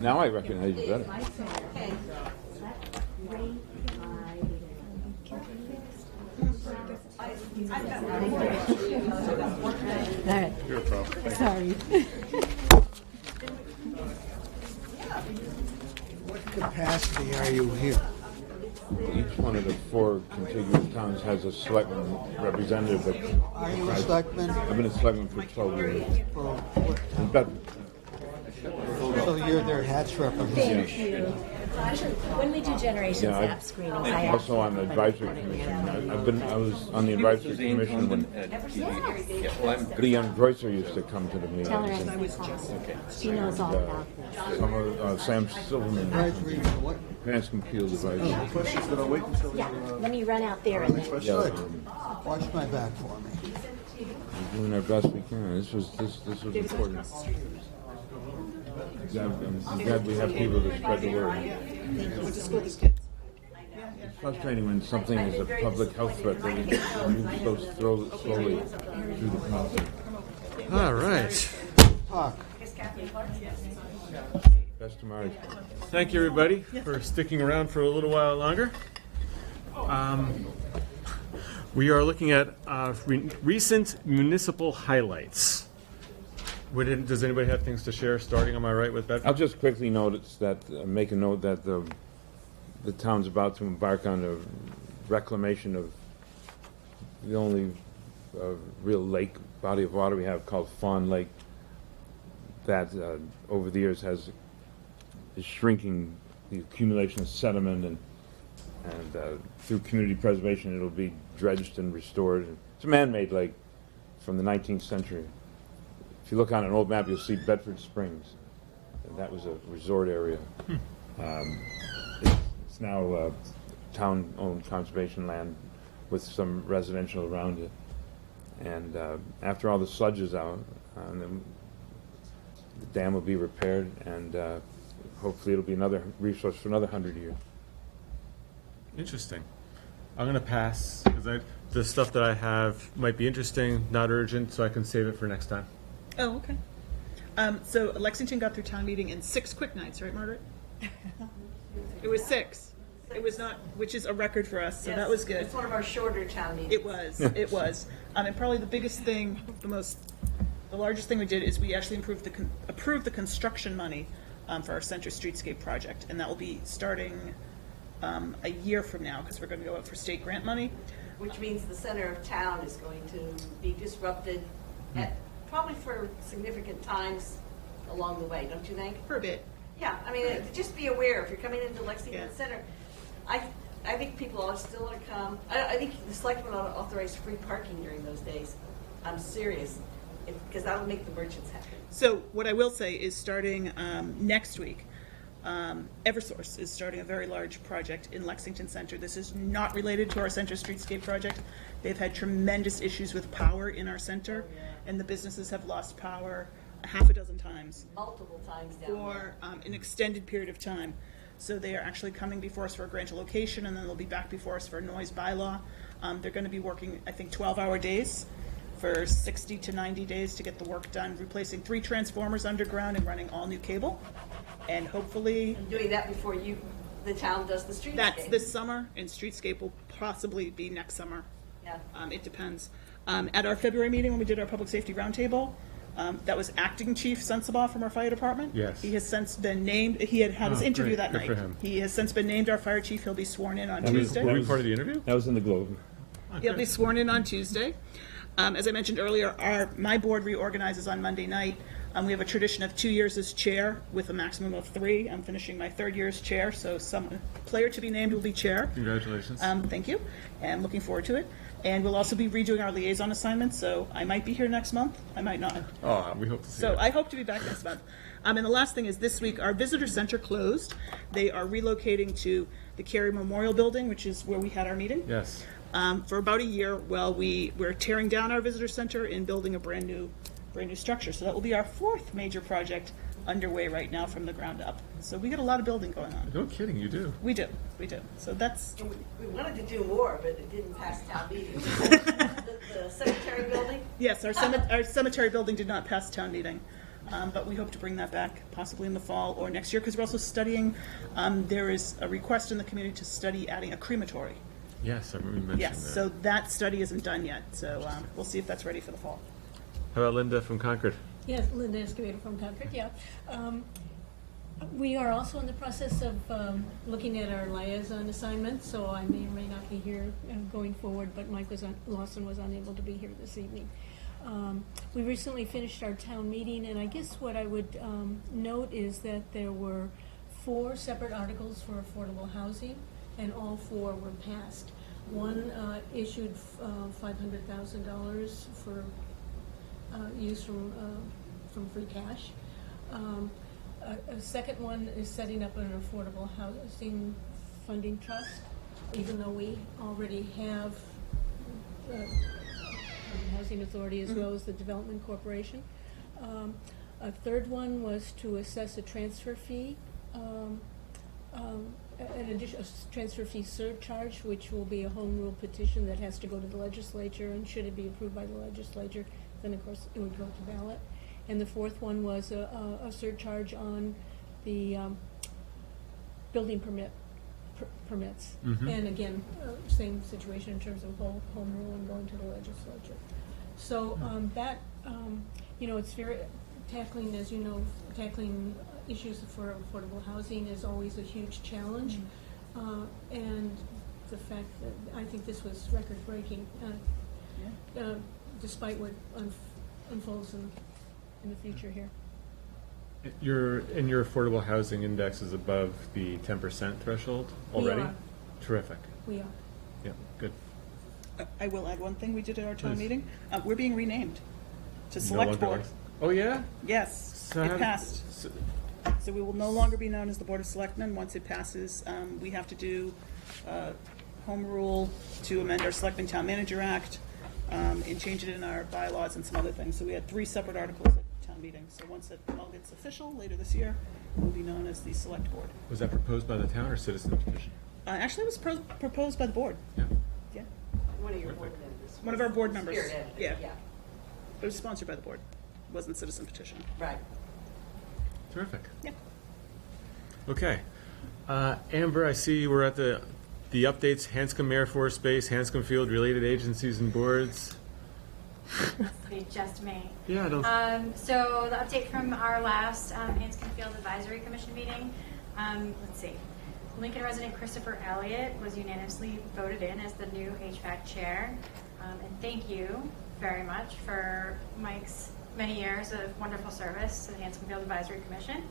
Now I recognize you better. All right. Sorry. What capacity are you here? Each one of the 4 contiguous towns has a selectman representative. That Are you a selectman? I've been a selectman for 12 years. For what In town? Bedford. So you're their HATS representative? Thank you. When we do generations Yeah, app screenings, I ask. Also on the advisory commission. I was on the advisory commission when Leon Greuser used to come to the Tell her meetings. I And, said hi. She knows all about this. some of Sam Silverman, Advisory for what? Hanscom Field advisory. Questions, but I'll wait until Yeah, let me run out there and then. Yeah, Good. Watch my back for me. we're doing our best we can. This was important. I'm glad we have people to spread the word. Went to school with his kids. It's frustrating when something is a public health threat that it moves so slowly through the process. All right. Talk. Best to Marge. Thank you, everybody, for sticking around for a little while longer. We are looking at recent municipal highlights. Does anybody have things to share, starting on my right with Bedford? I'll just quickly notice that, make a note that the town's about to embark on a reclamation of the only real lake body of water we have called Fawn Lake. That over the years is shrinking the accumulation of sediment, and through community preservation it'll be dredged and restored. It's a man-made lake from the 19th century. If you look on an old map, you'll see Bedford Springs. And that was a resort area. It's now town-owned conservation land with some residential around it. And after all the sludge is out, the dam will be repaired, and hopefully it'll be another resource for another 100 years. Interesting. I'm going to pass, because the stuff that I have might be interesting, not urgent, so I can save it for next time. Oh, okay. So Lexington got through town meeting in 6 quick nights, right, Margaret? It was 6. It was not, which is a record for us, so that was good. It's one of our shorter town meetings. It was, it was. And probably the biggest thing, the largest thing we did is we actually approved the construction money for our Center Streetscape project, and that will be starting a year from now, because we're going to go out for state grant money. Which means the center of town is going to be disrupted at probably for significant times along the way, don't you think? For a bit. Yeah, I mean, just be aware, if you're coming into Lexington Yeah. Center, I think people all still want to come. I think the selectmen ought to authorize free parking during those days. I'm serious, because that'll make the merchants happy. So what I will say is starting next week, Eversource is starting a very large project in Lexington Center. This is not related to our Center Streetscape project. They've had tremendous issues with power in our center, and the businesses have lost power half a dozen times Multiple times down there. for an extended period of time. So they are actually coming before us for a grant of location, and then they'll be back before us for a noise bylaw. They're going to be working, I think, 12-hour days for 60 to 90 days to get the work done, replacing 3 transformers underground and running all new cable. And hopefully, And doing that before the town does the streetscape. that's this summer, and Streetscape will possibly be next summer. Yeah. It depends. At our February meeting, when we did our public safety roundtable, that was Acting Chief Sensabaugh from our fire department. Yes. He has since been named, he had his Oh, interview great. that Good night. for him. He has since been named our fire chief. He'll be sworn in on That was- Tuesday. Were we part of the interview? That was in the Globe. He'll be sworn in on Tuesday. As I mentioned earlier, my board reorganizes on Monday night. We have a tradition of 2 years as chair with a maximum of 3. I'm finishing my 3rd year as chair, so some player to be named will be chair. Congratulations. Thank you, and looking forward to it. And we'll also be redoing our liaison assignments, so I might be here next month. I might not. Oh, we hope to see So you. I hope to be back next month. And the last thing is this week, our visitor center closed. They are relocating to the Cary Memorial Building, which is where we had our meeting. Yes. For about a year, while we're tearing down our visitor center and building a brand new structure. So that will be our 4th major project underway right now from the ground up. So we got a lot of building going on. No kidding, you do. We do. So that's, And we wanted to do more, but it didn't pass town meeting. The cemetery building Yes, our cemetery building did not pass town meeting, but we hope to bring that back possibly in the fall or next year, because we're also studying, there is a request in the community to study adding a crematory. Yes, I remember you mentioning Yes, that. so that study isn't done yet, so we'll see if that's ready for the fall. How about Linda from Concord? Yes, Linda Escobedo from Concord, yeah. We are also in the process of looking at our liaison assignments, so I may or may not be here going forward, but Lawson was unable to be here this evening. We recently finished our town meeting, and I guess what I would note is that there were 4 separate articles for affordable housing, and all 4 were passed. One issued $500,000 for use from free cash. A second one is setting up an affordable housing funding trust, even though we already have the Housing Authority as well as the Development Corporation. A third one was to assess a transfer fee, a transfer fee surcharge, which will be a home rule petition that has to go to the legislature, and should it be approved by the legislature, then of course it would go to ballot. And the fourth one was a surcharge on the building permits. And again, same situation in terms of home rule and going to the legislature. So that, it's very, tackling issues for affordable housing is always a huge challenge. And the fact that I think this was record-breaking, despite what unfolds in the future here. Your affordable housing index is above the 10% threshold already? We are. Terrific. We are. Yeah, good. I will add one thing we did at our town Please. meeting. We're being renamed to No Select longer Board. ours? Oh, yeah? Yes, So it passed. So we will no longer be known as the Board of Selectmen. Once it passes, we have to do home rule to amend our Selectmen Town Manager Act, and change it in our bylaws and some other things. So we had 3 separate articles at town meeting. So once it all gets official later this year, we'll be known as the Select Board. Was that proposed by the town or citizen petition? Actually, it was proposed by the board. Yeah. Yeah, One of your board members. one of our board members. Spearheaded it, Yeah, it was sponsored by the board. It wasn't citizen petition. Right. Terrific. Yeah. Okay. Amber, I see we're at the updates, Hanscom Air Force Base, Hanscom Field, related agencies and boards. Be just me. Yeah, I don't. So the update from our last Hanscom Field Advisory Commission meeting. Let's see. Lincoln resident Christopher Elliott was unanimously voted in as the new HVAC chair. And thank you very much for Mike's many years of wonderful service to the Hanscom Field Advisory Commission.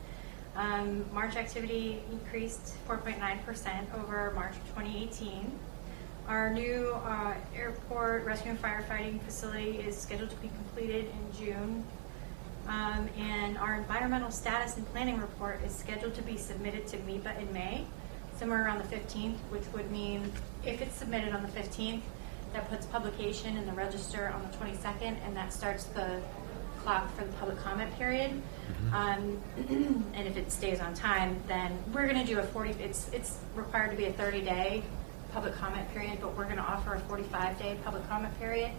March activity increased 4.9% over March of 2018. Our new airport rescue and firefighting facility is scheduled to be completed in June. And our environmental status and planning report is scheduled to be submitted to MEPA in May, somewhere around the 15th, which would mean if it's submitted on the 15th, that puts publication in the register on the 22nd, and that starts the clock for the public comment period. And if it stays on time, then we're going to do it's required to be a 30-day public comment period, but we're going to offer a 45-day public comment period.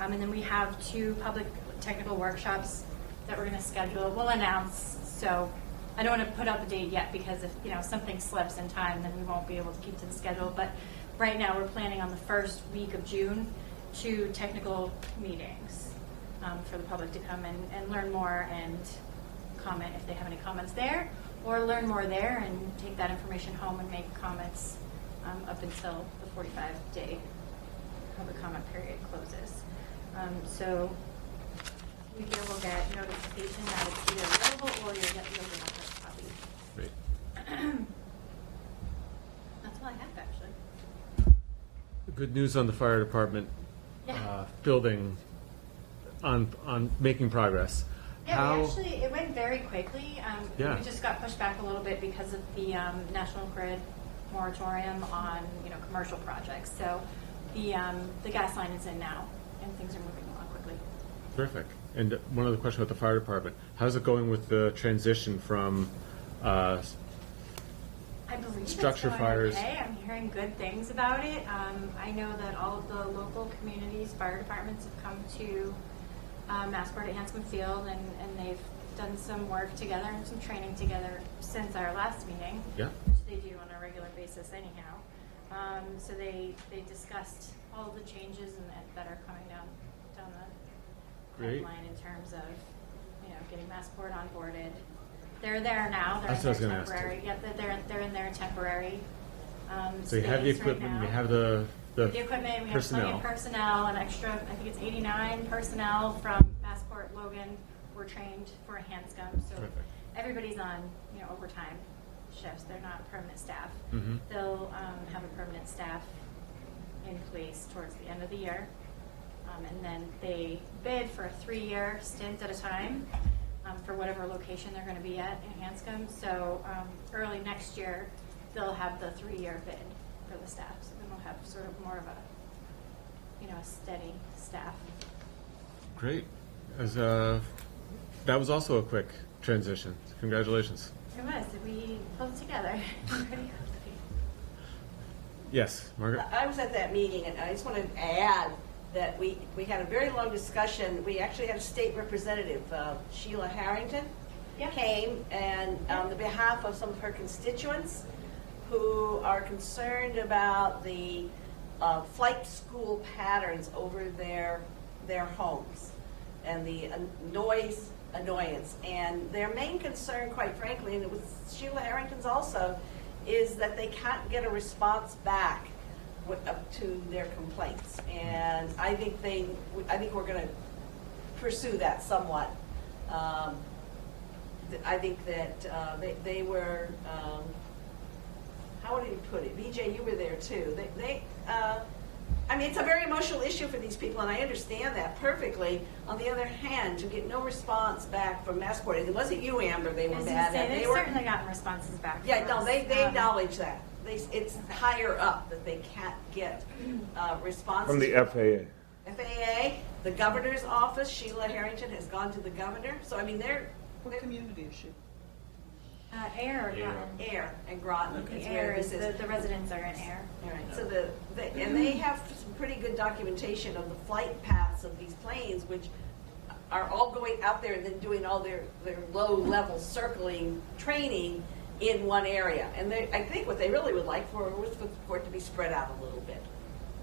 And then we have 2 public technical workshops that we're going to schedule. We'll announce, so I don't want to put out the date yet, because if something slips in time, then we won't be able to keep to the schedule. But right now, we're planning on the first week of June 2 technical meetings for the public to come and learn more and comment if they have any comments there, or learn more there and take that information home and make comments up until the 45-day public comment period closes. So we will get notification that it's either available or you'll get a first copy. Great. That's all I have, actually. Good news on the fire department building on making progress. Yeah, it went very quickly. Yeah. We just got pushed back a little bit because of the National Grid moratorium on commercial projects. So the gas line is in now, and things are moving along quickly. Terrific. And one other question about the fire department. How's it going with the transition from I I believe structure it's going fires. okay. I'm hearing good things about it. I know that all of the local communities, fire departments have come to Massport at Hanscom Field, and they've done some work together and some training together since our last meeting, Yeah. which they do on a regular basis anyhow. So they discussed all of the changes that are coming down the Great. pipeline in terms of, getting Massport onboarded. They're there now. They're That's in what I was their gonna ask, too. temporary. Yep, they're in their temporary. So you have the space right equipment, now. you have the The equipment, we have plenty personnel. of personnel, an extra, I think it's 89 personnel from Massport Logan were trained for Hanscom. So Perfect. everybody's on, overtime shifts. They're not permanent staff. Mhm. They'll have a permanent staff in place towards the end of the year. And then they bid for a 3-year stint at a time for whatever location they're going to be at in Hanscom. So early next year, they'll have the 3-year bid for the staff. So then we'll have sort of more of a, a steady staff. Great. That was also a quick transition. Congratulations. It was. We pulled it together pretty quickly. Yes, Margaret? I was at that meeting, and I just wanted to add that we had a very long discussion. We actually had a state representative, Sheila Harrington, came, and on the behalf of some of her constituents who are concerned about the flight school patterns over their homes and the noise annoyance. And their main concern, quite frankly, and it was Sheila Harrington's also, is that they can't get a response back up to their complaints. And I think we're going to pursue that somewhat. I think that they were, how would you put it? BJ, you were there too. I mean, it's a very emotional issue for these people, and I understand that perfectly. On the other hand, to get no response back from Massport, it wasn't you, Amber, they were bad at. They've certainly gotten responses back. Yeah, from no, us. they acknowledge that. It's higher up that they can't get responses. From the FAA. FAA, the governor's office, Sheila Harrington has gone to the governor. So, I mean, they're What community is she? Air or Groton? Air and Groton. The is Air where is, this is. the residents are in Air. All right, so and they have some pretty good documentation of the flight paths of these planes, which are all going out there and then doing all their low-level circling training in one area. And I think what they really would like was for it to be spread out a little bit.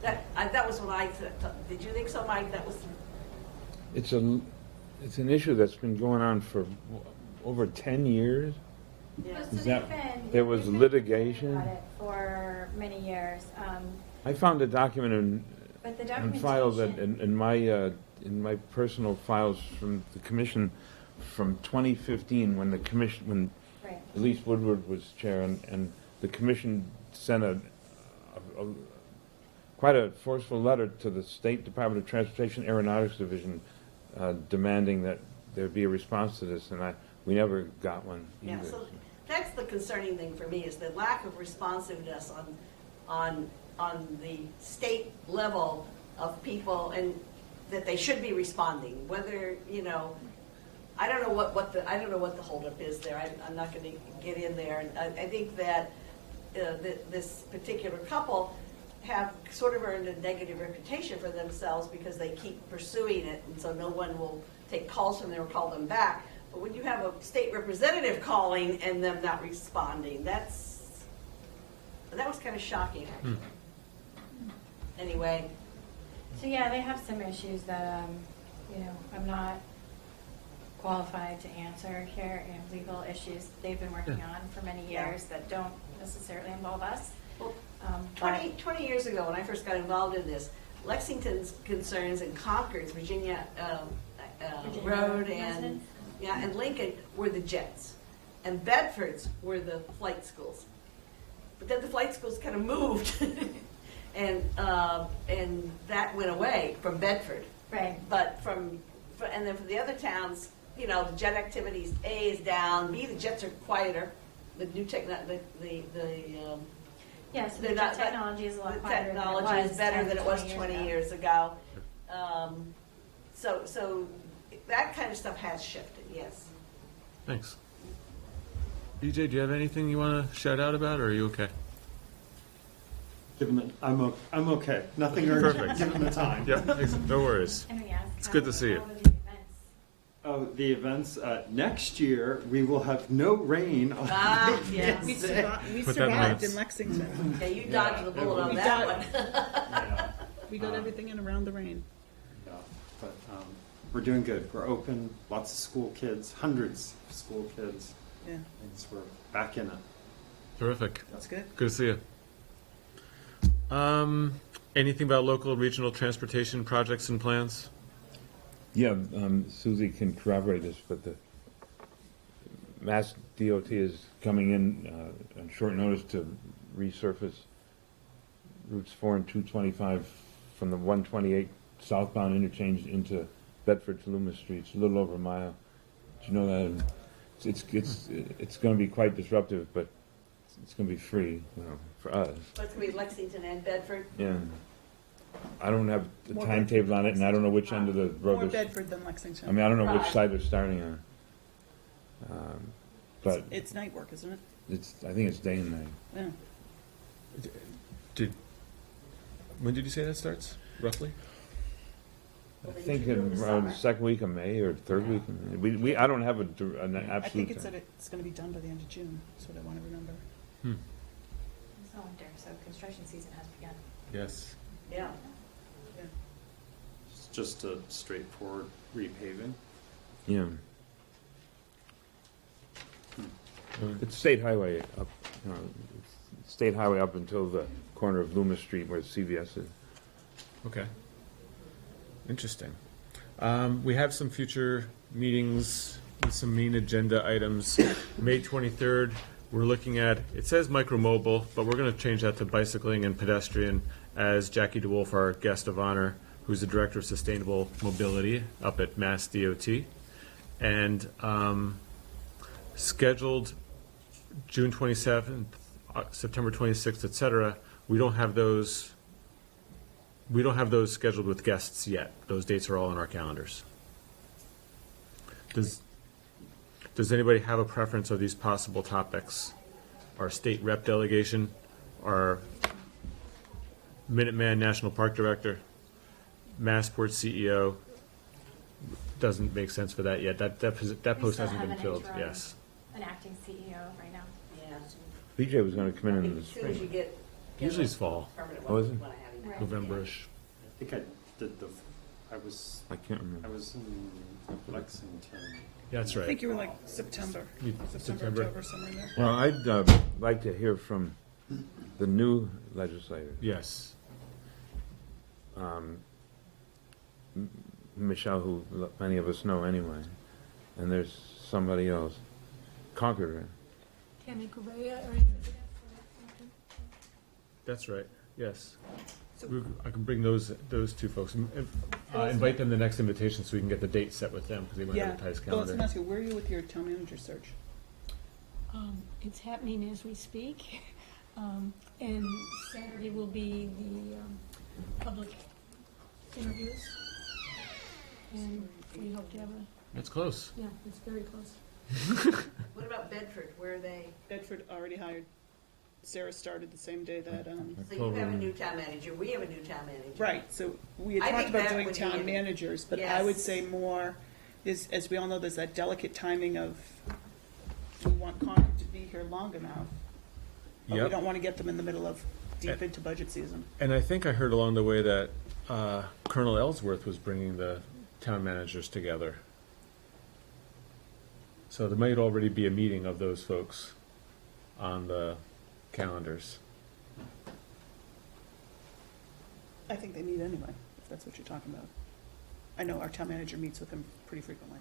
That was what I thought. Did you think so, Mike? That was. It's an issue that's been going on for over 10 years. Yeah. So Is that- they've been- there was they've been litigation? about it for many years. I found a document But the and filed that documentation. in my personal files from the commission from 2015 when the commission, when Right. Elise Woodward was chair, and the commission sent quite a forceful letter to the State Department of Transportation Aeronautics Division demanding that there be a response to this, and we never got one either. Yeah, so that's the concerning thing for me, is the lack of responsiveness on the state level of people, and that they should be responding. Whether I don't know what the holdup is there. I'm not going to get in there. And I think that this particular couple have sort of earned a negative reputation for themselves because they keep pursuing it, and so no one will take calls from them or call them back. But when you have a state representative calling and them not responding, that was kind of shocking, actually. Anyway. So yeah, they have some issues that I'm not qualified to answer here, legal issues they've been working on for many years that don't necessarily involve us. Well, but- 20 years ago, when I first got involved in this, Lexington's concerns and Concord's Virginia Road and and Lincoln were the jets, and Bedford's were the flight schools. But then the flight schools kind of moved, and that went away from Bedford. Right. But and then for the other towns, the jet activities, A is down, B, the jets are quieter. The new Yes, they're the not- technology is a lot the quieter than it technology was is better 10, than it was 20 years ago. So that kind of stuff has shifted, yes. Thanks. BJ, do you have anything you want to shout out about, or are you okay? Given that I'm okay. Nothing urgent. Perfect. Given the time. Yeah, no worries. Can we ask? It's good to see you. how were the events? Oh, the events next year we will have no rain. On Yes. We Yeah, Put that in survived notes. in Lexington. you dodged the bullet on We that dod- one. Yeah, We got everything in around the rain. yeah. But we're doing good. We're open. Lots of school kids. Hundreds of school kids. Yeah, And so we're back in it. Terrific. that's good. Good to see you. Anything about local and regional transportation projects and plans? Yeah, Susie can corroborate this, but the Mass DOT is coming in on short notice to resurface routes 4 and 225 from the 128 southbound interchange into Bedford to Loomis Street. It's a little over a mile. Did you know that? It's going to be quite disruptive, but it's going to be free, for us. But it's gonna be Lexington and Bedford. Yeah. I don't have the More timetable on it, and I don't know which end of the road. More they're- Bedford than Lexington. I mean, I don't know which Right. side they're starting on. But It's night work, isn't it? I think it's day and night. Yeah. When did you say that starts, roughly? I think around the second week of May or third week. Of May. I don't have an I absolute. think it's gonna be done by the end of June, that's what I wanna remember. It's not winter, so construction season has begun. Yes. Yeah. It's just a straightforward repaving. Yeah. It's state highway up, it's state highway up until the corner of Loomis Street where CVS is. Okay. Interesting. We have some future meetings with some main agenda items. May 23rd, we're looking at, it says micromobile, but we're going to change that to bicycling and pedestrian as Jackie DeWolf, our guest of honor, who's the Director of Sustainable Mobility up at Mass DOT. And scheduled June 27th, September 26th, et cetera. We don't have those scheduled with guests yet. Those dates are all in our calendars. Does anybody have a preference of these possible topics? Our state rep delegation, our Minuteman National Park Director, Massport CEO. Doesn't make sense for that yet. That post still hasn't have been an filled. interim. Yes. An acting CEO right now. Yeah. BJ was gonna come in the As soon as you spring. get. Usually it's fall, Permanent Oh, one, is it? when I have you now. November-ish. I think I did I was I can't remember. in Lexington. Yeah, that's I right. think you were like September, September. October, somewhere in there. Well, I'd like to hear from the new legislators. Yes. Michelle, who many of us know anyway, and there's somebody else. Concord, right? Tammy Correa or anything? That's right, yes. I can bring those two folks, invite them the next invitation so we can get the date set with them, because they might Yeah, have a tight well, let's calendar. ask you, where are you with your town manager search? It's happening as we speak. And Saturday will be the public interviews. And we hope to have That's close. yeah, it's very close. What about Bedford? Where are they? Bedford already hired. Sarah started the same day that, So you have a new town manager. We have a new town manager. right, so we had I talked think about that doing would be town it. managers, but I would Yes. say more is, as we all know, there's that delicate timing of, we want Concord to be here long enough, but we Yep. don't want to get them in the middle of deep into budget season. And I think I heard along the way that Colonel Ellsworth was bringing the town managers together. So there might already be a meeting of those folks on the calendars. I think they meet anyway, if that's what you're talking about. I know our town manager meets with him pretty frequently.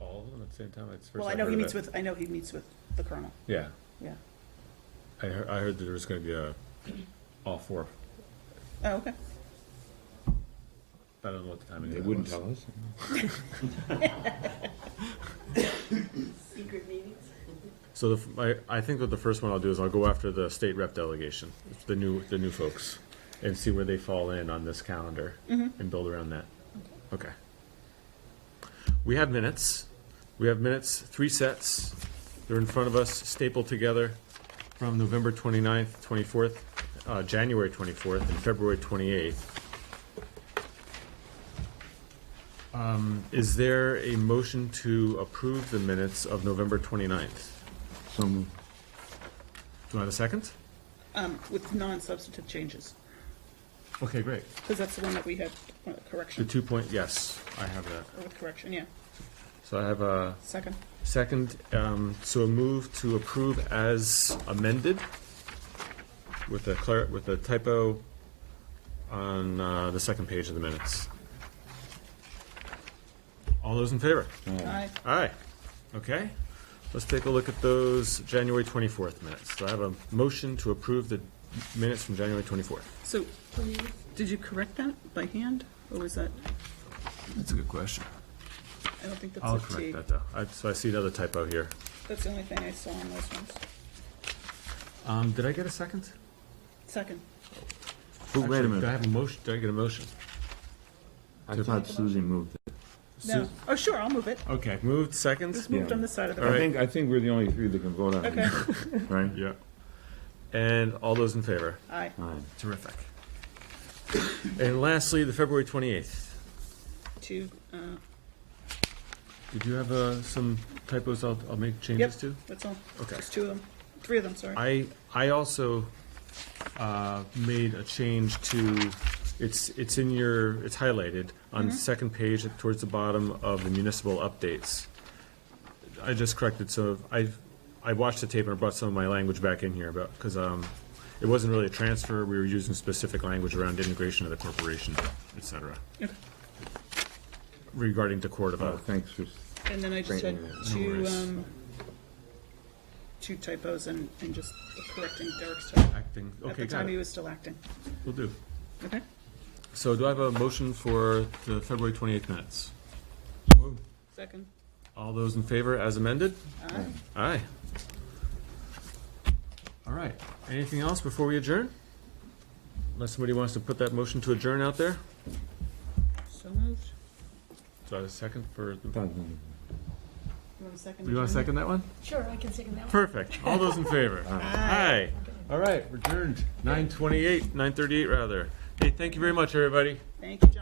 All of them at the same time? It's the first Well, I I've know heard he of meets it. with, I know he meets with the colonel, Yeah, yeah. I heard that there was going to be all four. Oh, okay. I don't know what the timing They of that wouldn't was. tell us. Secret meetings? So I think that the first one I'll do is I'll go after the state rep delegation, the new folks, and see where they fall in on this calendar and build around that. Okay. We have minutes. 3 sets. They're in front of us, stapled together from November 29th, 24th, January 24th, and February 28th. Is there a motion to approve the minutes of November 29th? So moved. Do I have a second? With non-substantive changes, Okay, great. because that's the one that we had The correction, 2 yes, I have that. or with correction, yeah. So I have a Second. second, so a move to approve as amended with a typo on the second page of the minutes. All those in favor? Aye. Aye. Okay. Let's take a look at those January 24th minutes. So I have a motion to approve the minutes from January 24th. So, did you correct that by hand, or was that, That's a good question. I don't think that's I'll a T. correct that, though. So I see another typo here. That's the only thing I saw on those ones. Did I get a second? Second. Wait a Actually, minute. Did I have a motion? Did I get a motion? I thought Susie moved it. No. Oh, sure, I'll move it. Okay, moved, second? Just moved Yeah. on this side of the All right. room. I think we're the only three that can vote on it. Okay. Right? Yeah. And all those in favor? Aye. Aye. Terrific. And lastly, the February 28th. To, Did you have some typos I'll make yep, changes to? that's all. Okay. Just two of them, three of them, sorry. I also made a change to, it's highlighted on the second page towards the bottom of the municipal updates. I just corrected, so I watched the tape and I brought some of my language back in here, because it wasn't really a transfer, we were using specific language around integration of the corporation, et cetera, Okay. regarding decor of Thanks for, And then I just had Straightening No two typos and just correcting Derek's typo. acting. At Okay, the got time he it. was still acting. Will do. Okay? So do I have a motion for the February 28th minutes? Second. All those in favor as amended? Aye. Aye. All right. Anything else before we adjourn? Unless somebody wants to put that motion to adjourn out there? So moved. So I have a second for, You want a second? you want to second that one? Sure, I can second that one. Perfect. All those in favor? Aye. All right, we're adjourned. 9:28, 9:38 rather. Hey, thank you very much, everybody. Thank you, John.